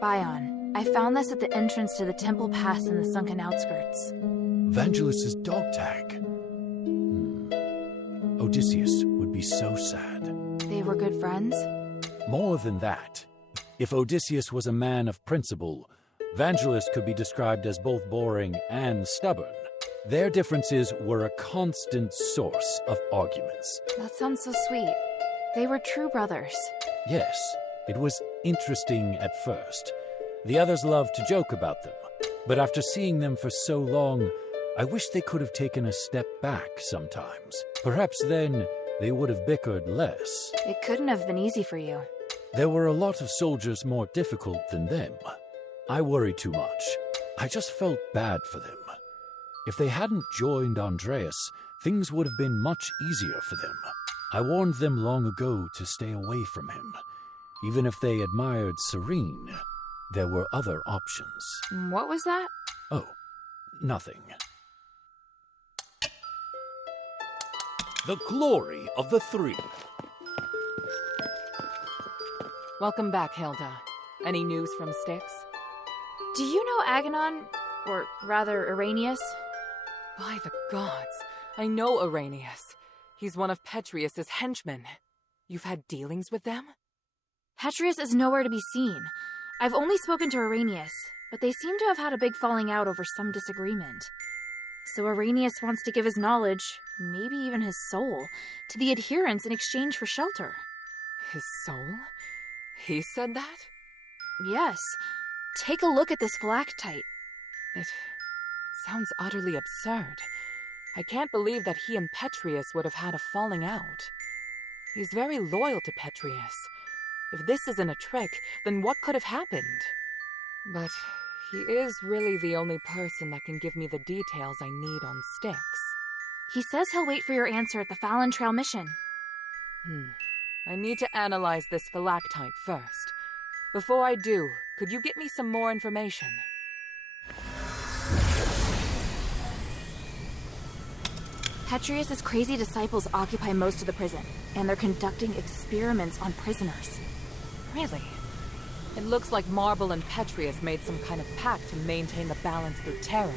Bion, I found this at the entrance to the temple pass in the sunken outskirts. Vangelis's dog tag. Odysseus would be so sad. They were good friends? More than that. If Odysseus was a man of principle, Vangelis could be described as both boring and stubborn. Their differences were a constant source of arguments. That sounds so sweet. They were true brothers. Yes, it was interesting at first. The others loved to joke about them. But after seeing them for so long, I wish they could have taken a step back sometimes. Perhaps then they would have bickered less. It couldn't have been easy for you. There were a lot of soldiers more difficult than them. I worried too much. I just felt bad for them. If they hadn't joined Andreas, things would have been much easier for them. I warned them long ago to stay away from him. Even if they admired Serene, there were other options. What was that? Oh, nothing. The glory of the three. Welcome back, Hilda. Any news from Styx? Do you know Aganon? Or rather, Irenaeus? By the gods, I know Irenaeus. He's one of Petrius's henchmen. You've had dealings with them? Petrius is nowhere to be seen. I've only spoken to Irenaeus, but they seem to have had a big falling out over some disagreement. So Irenaeus wants to give his knowledge, maybe even his soul, to the adherents in exchange for shelter. His soul? He said that? Yes. Take a look at this phylactery. It sounds utterly absurd. I can't believe that he and Petrius would have had a falling out. He's very loyal to Petrius. If this isn't a trick, then what could have happened? But he is really the only person that can give me the details I need on Styx. He says he'll wait for your answer at the Fallon Trail mission. I need to analyze this phylactery first. Before I do, could you get me some more information? Petrius' crazy disciples occupy most of the prison, and they're conducting experiments on prisoners. Really? It looks like Marble and Petrius made some kind of pact to maintain the balance through terror.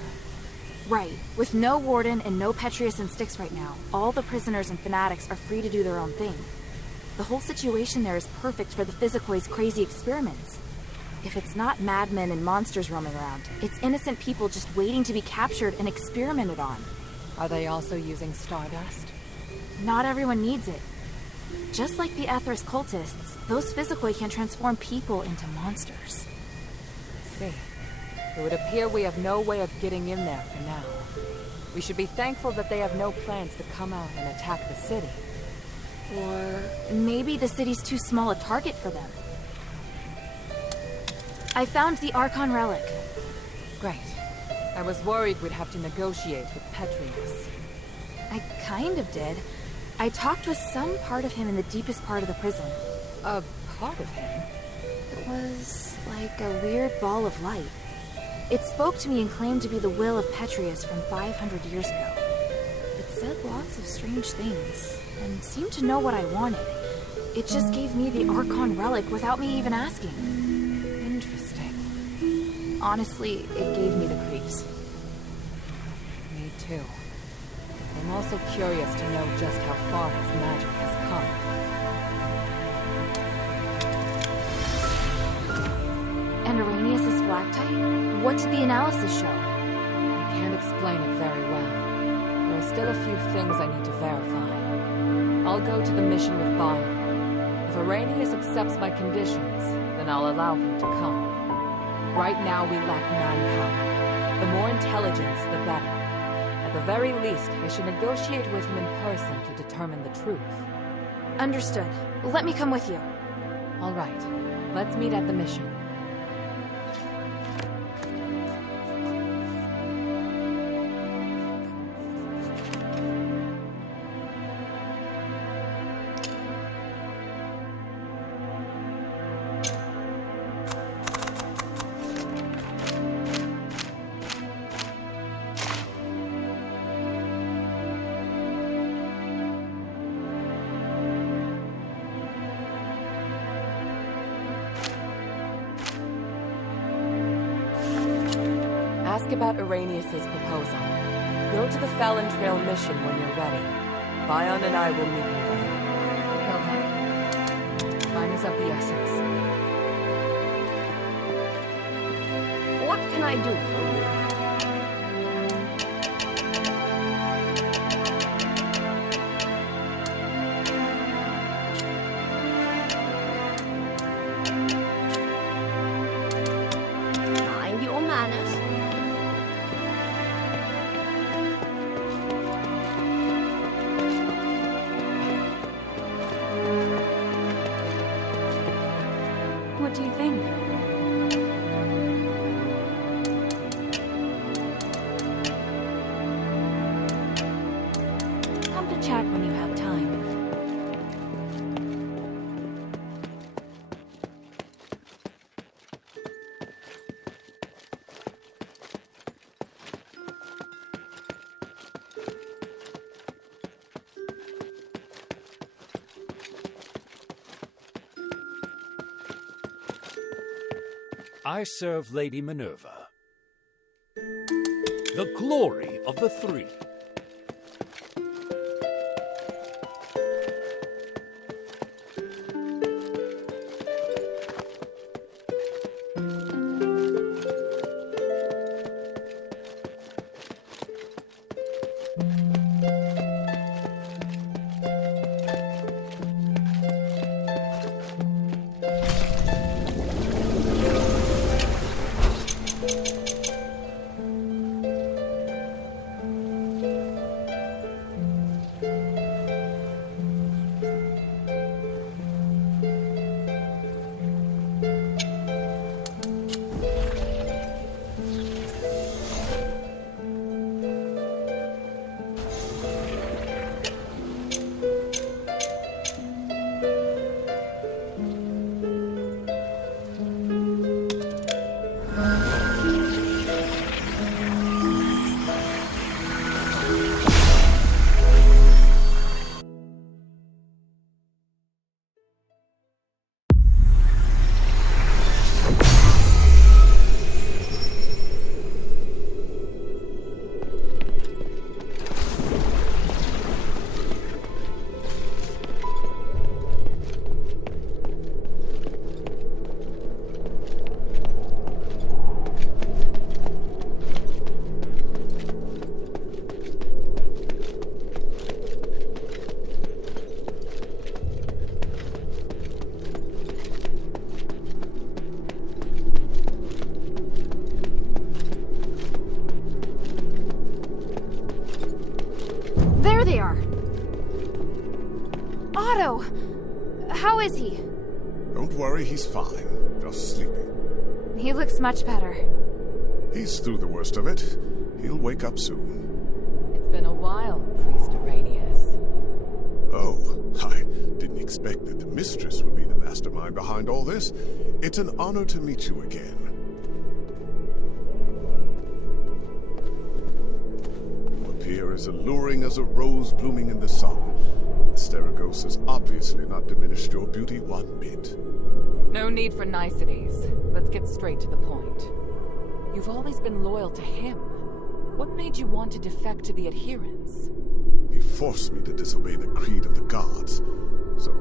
Right. With no Warden and no Petrius and Styx right now, all the prisoners and fanatics are free to do their own thing. The whole situation there is perfect for the Physikoids' crazy experiments. If it's not madmen and monsters roaming around, it's innocent people just waiting to be captured and experimented on. Are they also using stardust? Not everyone needs it. Just like the Atheros cultists, those Physicoi can transform people into monsters. See. It would appear we have no way of getting in there for now. We should be thankful that they have no plans to come out and attack the city. Or maybe the city's too small a target for them. I found the Archon relic. Great. I was worried we'd have to negotiate with Petrius. I kind of did. I talked with some part of him in the deepest part of the prison. A part of him? It was like a weird ball of light. It spoke to me and claimed to be the will of Petrius from 500 years ago. It said lots of strange things, and seemed to know what I wanted. It just gave me the Archon relic without me even asking. Interesting. Honestly, it gave me the creeps. Me too. I'm also curious to know just how far his magic has come. And Arrhenius' phylactery? What did the analysis show? I can't explain it very well. There are still a few things I need to verify. I'll go to the mission with Bile. If Arrhenius accepts my conditions, then I'll allow him to come. Right now we lack manpower. The more intelligence, the better. At the very least, I should negotiate with him in person to determine the truth. Understood. Let me come with you. All right. Let's meet at the mission. Ask about Arrhenius' proposal. Go to the Fallon Trail mission when you're ready. Bion and I will meet you there. Time is of the essence. What can I do for you? Mind your manners. What do you think? Come to chat when you have time. I serve Lady Minerva. The glory of the three. There they are! Otto! How is he? Don't worry, he's fine. Just sleeping. He looks much better. He's through the worst of it. He'll wake up soon. It's been a while, Priest Asterigos. Oh, I didn't expect that the mistress would be the mastermind behind all this. It's an honor to meet you again. You appear as alluring as a rose blooming in the sun. Asterigos has obviously not diminished your beauty one bit. No need for niceties. Let's get straight to the point. You've always been loyal to him. What made you want to defect to the adherents? He forced me to disobey the creed of the gods, so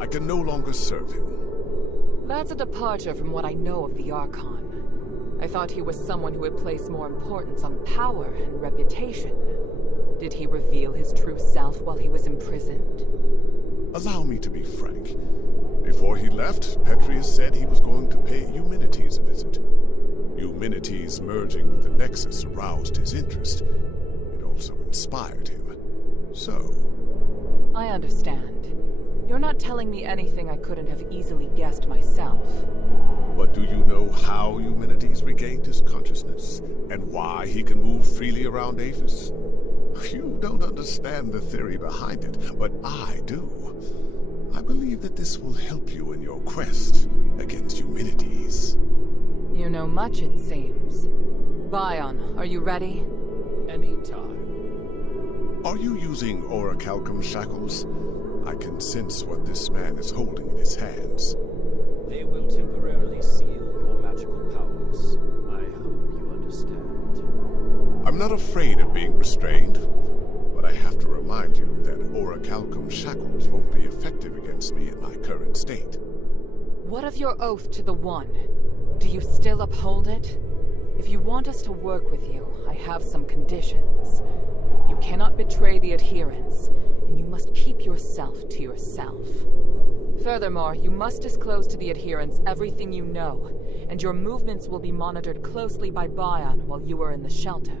I can no longer serve him. That's a departure from what I know of the Archon. I thought he was someone who would place more importance on power and reputation. Did he reveal his true self while he was imprisoned? Allow me to be frank. Before he left, Petrius said he was going to pay Eumenides a visit. Eumenides merging with the Nexus aroused his interest. It also inspired him. So... I understand. You're not telling me anything I couldn't have easily guessed myself. But do you know how Eumenides regained his consciousness? And why he can move freely around Aphos? You don't understand the theory behind it, but I do. I believe that this will help you in your quest against Eumenides. You know much, it seems. Bion, are you ready? Anytime. Are you using orichalcum shackles? I can sense what this man is holding in his hands. They will temporarily seal your magical powers. I hope you understand. I'm not afraid of being restrained, but I have to remind you that orichalcum shackles won't be effective against me in my current state. What of your oath to the One? Do you still uphold it? If you want us to work with you, I have some conditions. You cannot betray the adherents, and you must keep yourself to yourself. Furthermore, you must disclose to the adherents everything you know, and your movements will be monitored closely by Bion while you are in the shelter.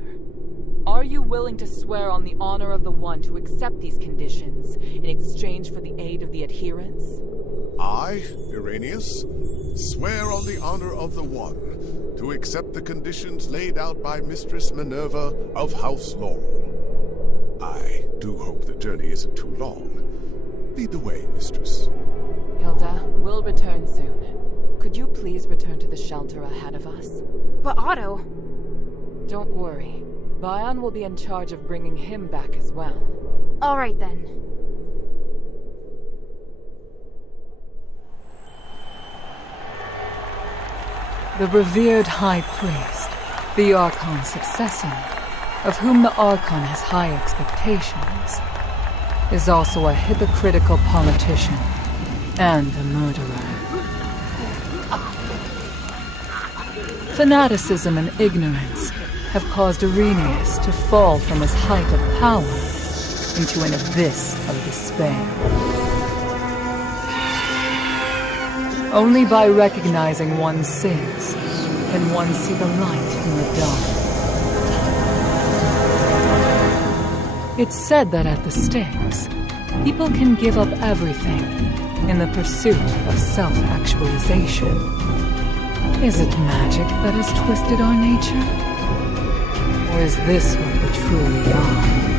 Are you willing to swear on the honor of the One to accept these conditions in exchange for the aid of the adherents? I, Irenaeus, swear on the honor of the One to accept the conditions laid out by Mistress Minerva of House Laurel. I do hope the journey isn't too long. Lead the way, Mistress. Hilda, we'll return soon. Could you please return to the shelter ahead of us? But Otto... Don't worry. Bion will be in charge of bringing him back as well. All right, then. The revered High Priest, the Archon's successor, of whom the Archon has high expectations, is also a hypocritical politician and a murderer. Fanaticism and ignorance have caused Irenaeus to fall from his height of power into an abyss of despair. Only by recognizing one's sins can one see the light in the dark. It's said that at the Styx, people can give up everything in the pursuit of self-actualization. Is it magic that has twisted our nature? Or is this what we truly are?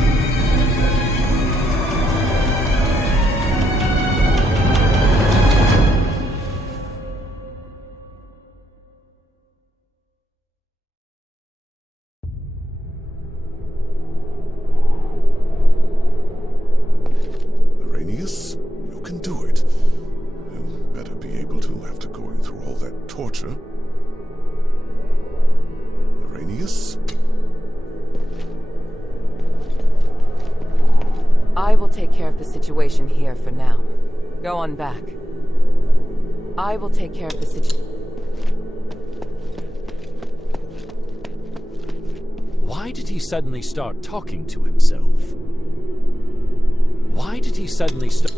Irenaeus, you can do it. You better be able to after going through all that torture. Irenaeus? I will take care of the situation here for now. Go on back. I will take care of the situation. Why did he suddenly start talking to himself? Why did he suddenly start...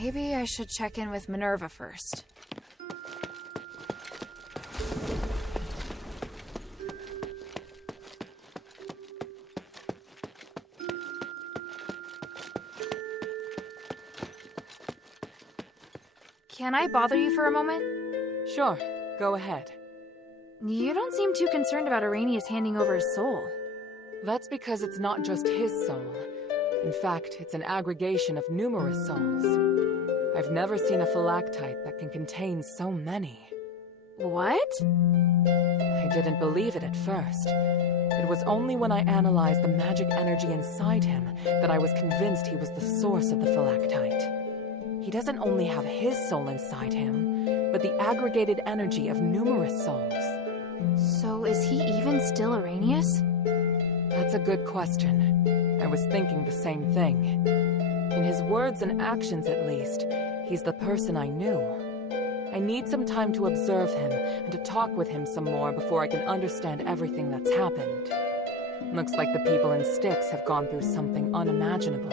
Maybe I should check in with Minerva first. Can I bother you for a moment? Sure, go ahead. You don't seem too concerned about Arrhenius handing over his soul. That's because it's not just his soul. In fact, it's an aggregation of numerous souls. I've never seen a phylactite that can contain so many. What? I didn't believe it at first. It was only when I analyzed the magic energy inside him that I was convinced he was the source of the phylactite. He doesn't only have his soul inside him, but the aggregated energy of numerous souls. So is he even still Arrhenius? That's a good question. I was thinking the same thing. In his words and actions, at least, he's the person I knew. I need some time to observe him and to talk with him some more before I can understand everything that's happened. Looks like the people in Styx have gone through something unimaginable.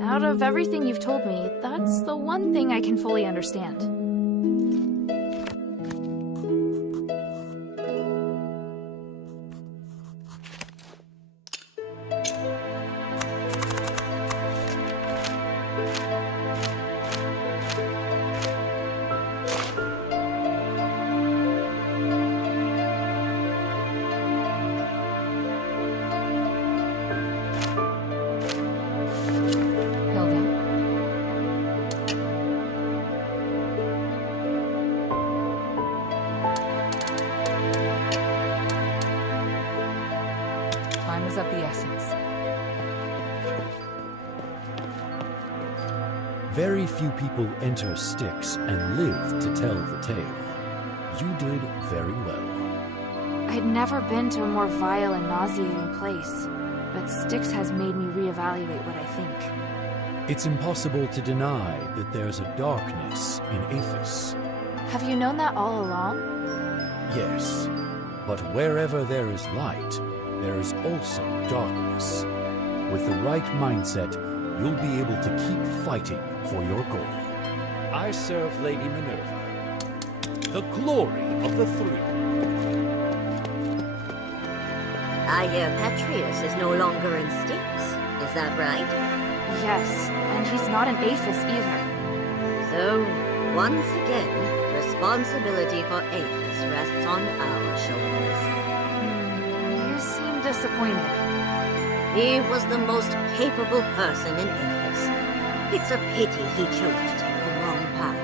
Out of everything you've told me, that's the one thing I can fully understand. Of the essence. Very few people enter Styx and live to tell the tale. You did very well. I'd never been to a more vile and nauseating place, but Styx has made me reevaluate what I think. It's impossible to deny that there's a darkness in Aphos. Have you known that all along? Yes, but wherever there is light, there is also darkness. With the right mindset, you'll be able to keep fighting for your goal. I serve Lady Minerva, the glory of the three. I hear Petrius is no longer in Styx. Is that right? Yes, and he's not in Aphos either. So, once again, responsibility for Aphos rests on our shoulders. You seem disappointed. He was the most capable person in Aphos. It's a pity he chose to take the wrong path.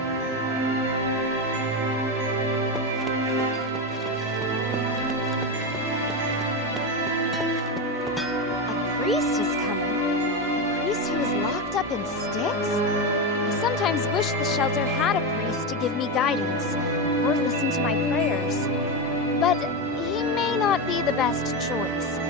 A priest is coming. A priest who was locked up in Styx? I sometimes wish the shelter had a priest to give me guidance, or listen to my prayers. But he may not be the best choice.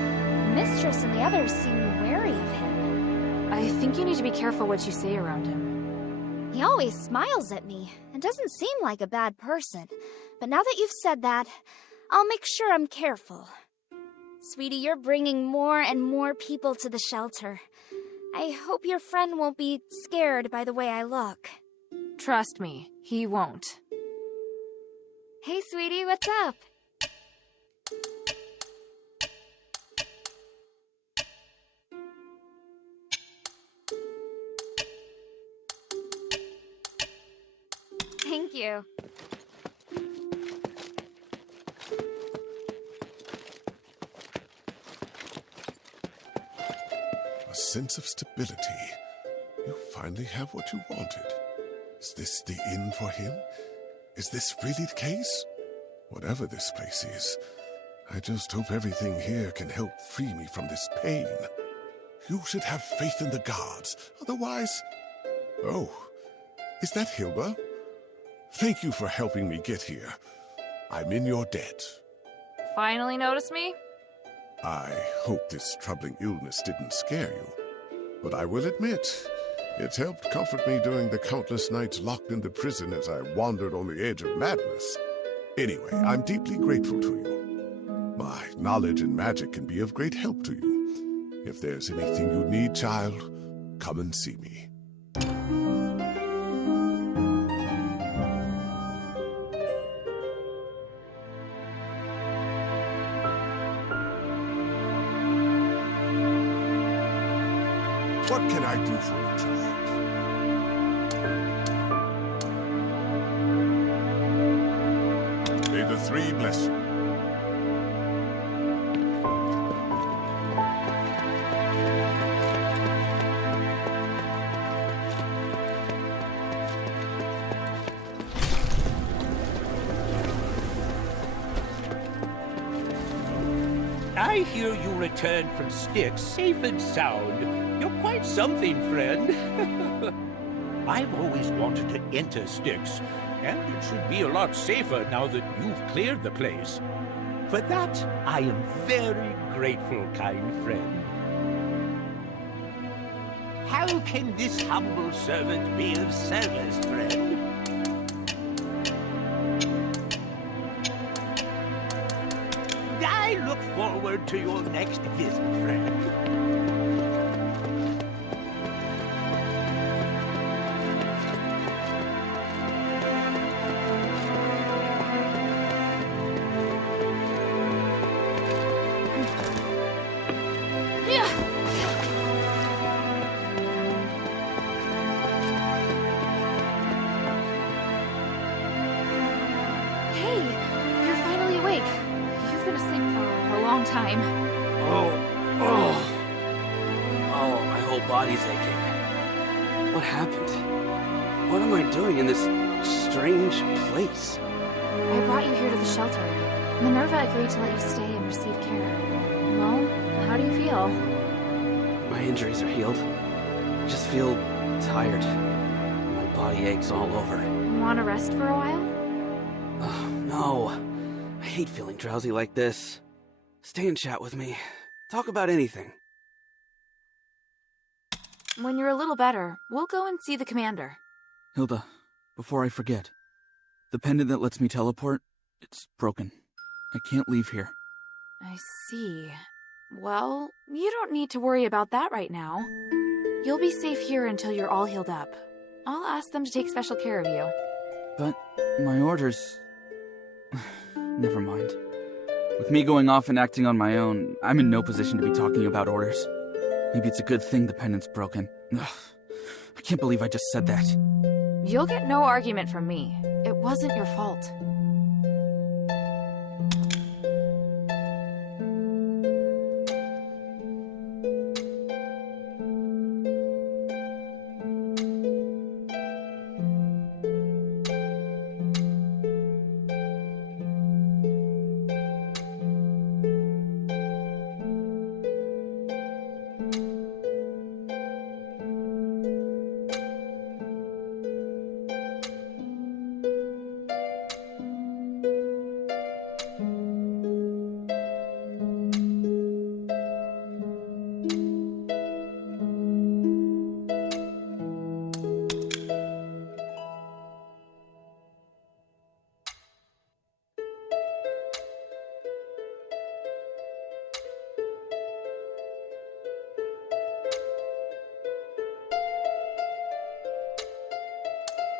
Mistress and the others seem wary of him. I think you need to be careful what you say around him. He always smiles at me and doesn't seem like a bad person. But now that you've said that, I'll make sure I'm careful. Sweetie, you're bringing more and more people to the shelter. I hope your friend won't be scared by the way I look. Trust me, he won't. Hey, sweetie, what's up? Thank you. A sense of stability. You finally have what you wanted. Is this the inn for him? Is this really the case? Whatever this place is, I just hope everything here can help free me from this pain. You should have faith in the gods, otherwise... Oh, is that Hilda? Thank you for helping me get here. I'm in your debt. Finally notice me? I hope this troubling illness didn't scare you. But I will admit, it helped comfort me during the countless nights locked in the prison as I wandered on the edge of madness. Anyway, I'm deeply grateful to you. My knowledge in magic can be of great help to you. If there's anything you need, child, come and see me. What can I do for you, child? May the three bless you. I hear you returned from Styx safe and sound. You're quite something, friend. I've always wanted to enter Styx, and it should be a lot safer now that you've cleared the place. For that, I am very grateful, kind friend. How can this humble servant be of service, friend? I look forward to your next visit, friend. Body's aching. What happened? What am I doing in this strange place? I brought you here to the shelter. Minerva agreed to let you stay and receive care. Well, how do you feel? My injuries are healed. I just feel tired. My body aches all over. Want to rest for a while? Oh, no. I hate feeling drowsy like this. Stay and chat with me. Talk about anything. When you're a little better, we'll go and see the commander. Hilda, before I forget, the pendant that lets me teleport, it's broken. I can't leave here. I see. Well, you don't need to worry about that right now. You'll be safe here until you're all healed up. I'll ask them to take special care of you. But my orders... Never mind. With me going off and acting on my own, I'm in no position to be talking about orders. Maybe it's a good thing the pendant's broken. Ugh, I can't believe I just said that. You'll get no argument from me. It wasn't your fault.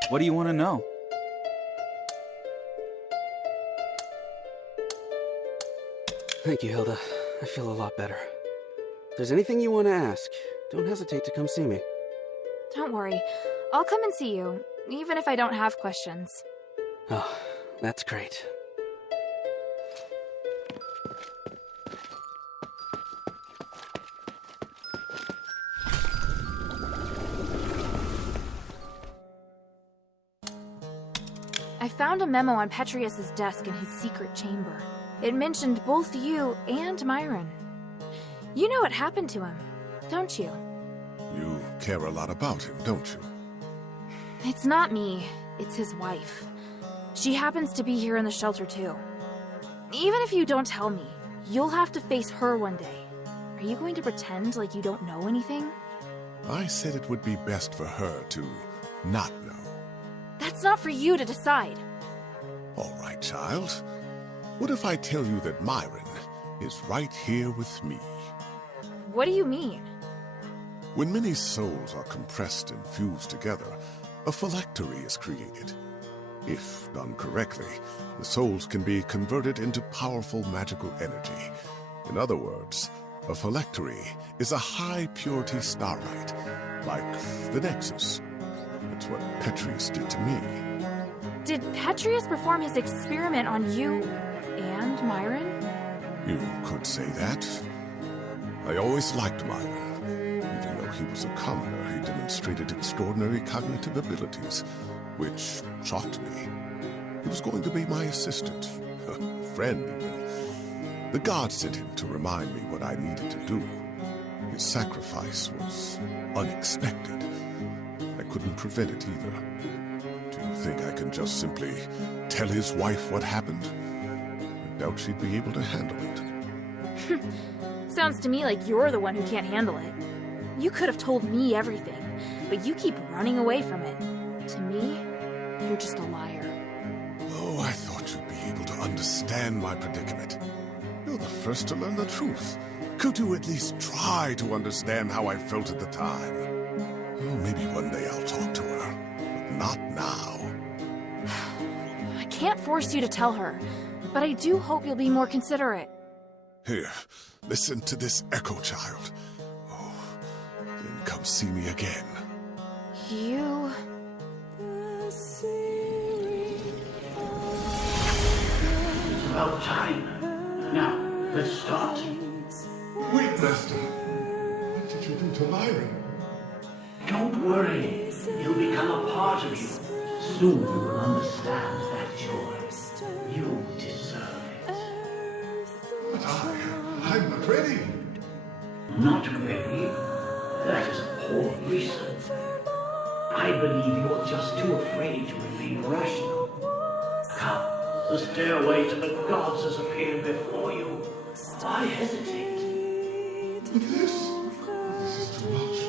What do you want to know? Thank you, Hilda. I feel a lot better. If there's anything you want to ask, don't hesitate to come see me. Don't worry. I'll come and see you, even if I don't have questions. Oh, that's great. I found a memo on Petrius's desk in his secret chamber. It mentioned both you and Myron. You know what happened to him, don't you? You care a lot about him, don't you? It's not me. It's his wife. She happens to be here in the shelter, too. Even if you don't tell me, you'll have to face her one day. Are you going to pretend like you don't know anything? I said it would be best for her to not know. That's not for you to decide. All right, child. What if I tell you that Myron is right here with me? What do you mean? When many souls are compressed and fused together, a phylactery is created. If done correctly, the souls can be converted into powerful magical energy. In other words, A phylactery is a high-purity starlight, like the Nexus. That's what Petrius did to me. Did Petrius perform his experiment on you and Myron? You could say that. I always liked Myron. Even though he was a commoner, he demonstrated extraordinary cognitive abilities, which shocked me. He was going to be my assistant, a friend even. The gods sent him to remind me what I needed to do. His sacrifice was unexpected. I couldn't prevent it either. Do you think I can just simply tell his wife what happened? I doubt she'd be able to handle it. Sounds to me like you're the one who can't handle it. You could have told me everything, but you keep running away from it. To me, you're just a liar. Oh, I thought you'd be able to understand my predicament. You're the first to learn the truth. Could you at least try to understand how I felt at the time? Oh, maybe one day I'll talk to her, but not now. I can't force you to tell her, but I do hope you'll be more considerate. Here, listen to this echo, child. Oh, then come see me again. You... It's about time. Now, let's start. Wait, Master. What did you do to Myron? Don't worry. He'll become a part of you. Soon you will understand that joy. You deserve it. But I'm not ready. Not ready? That is a poor reason. I believe you're just too afraid to remain rational. Come, the stairway to the gods has appeared before you. Why hesitate? But this is too much.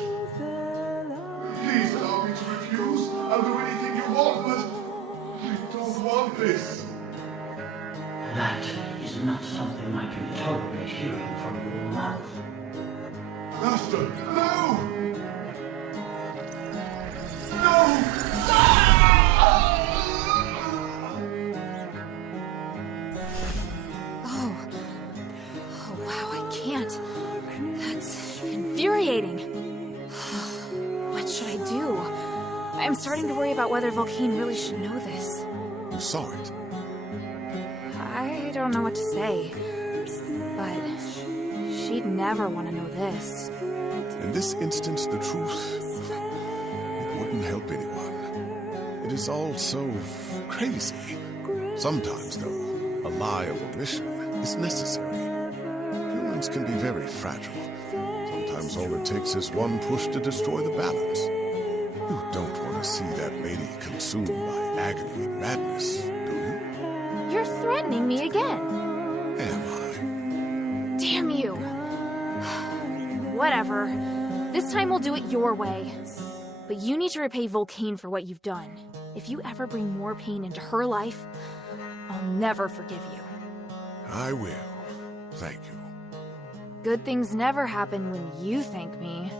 Please allow me to refuse. I'll do anything you want, but I don't want this. That is not something I can tolerate hearing from your mouth. Master, no! No! Oh wow, I can't. That's infuriating. What should I do? I'm starting to worry about whether Vulcane really should know this. You saw it. I don't know what to say, but she'd never want to know this. In this instance, the truth, it wouldn't help anyone. It is all so crazy. Sometimes, though, a lie of omission is necessary. Humans can be very fragile. Sometimes all it takes is one push to destroy the balance. You don't want to see that lady consumed by agony and madness, do you? You're threatening me again. Am Damn you. Whatever. This time we'll do it your way. But you need to repay Vulcane for what you've done. If you ever bring more pain into her life, I'll never forgive you. I will. Thank you. Good things never happen when you thank me.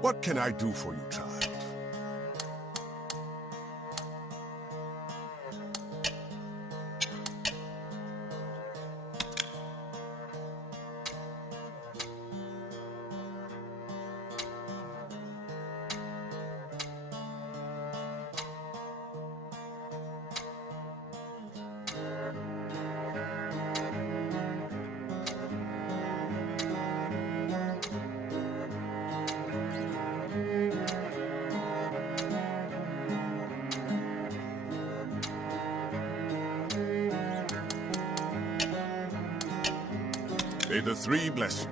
What can I do for you, child? May the three bless you.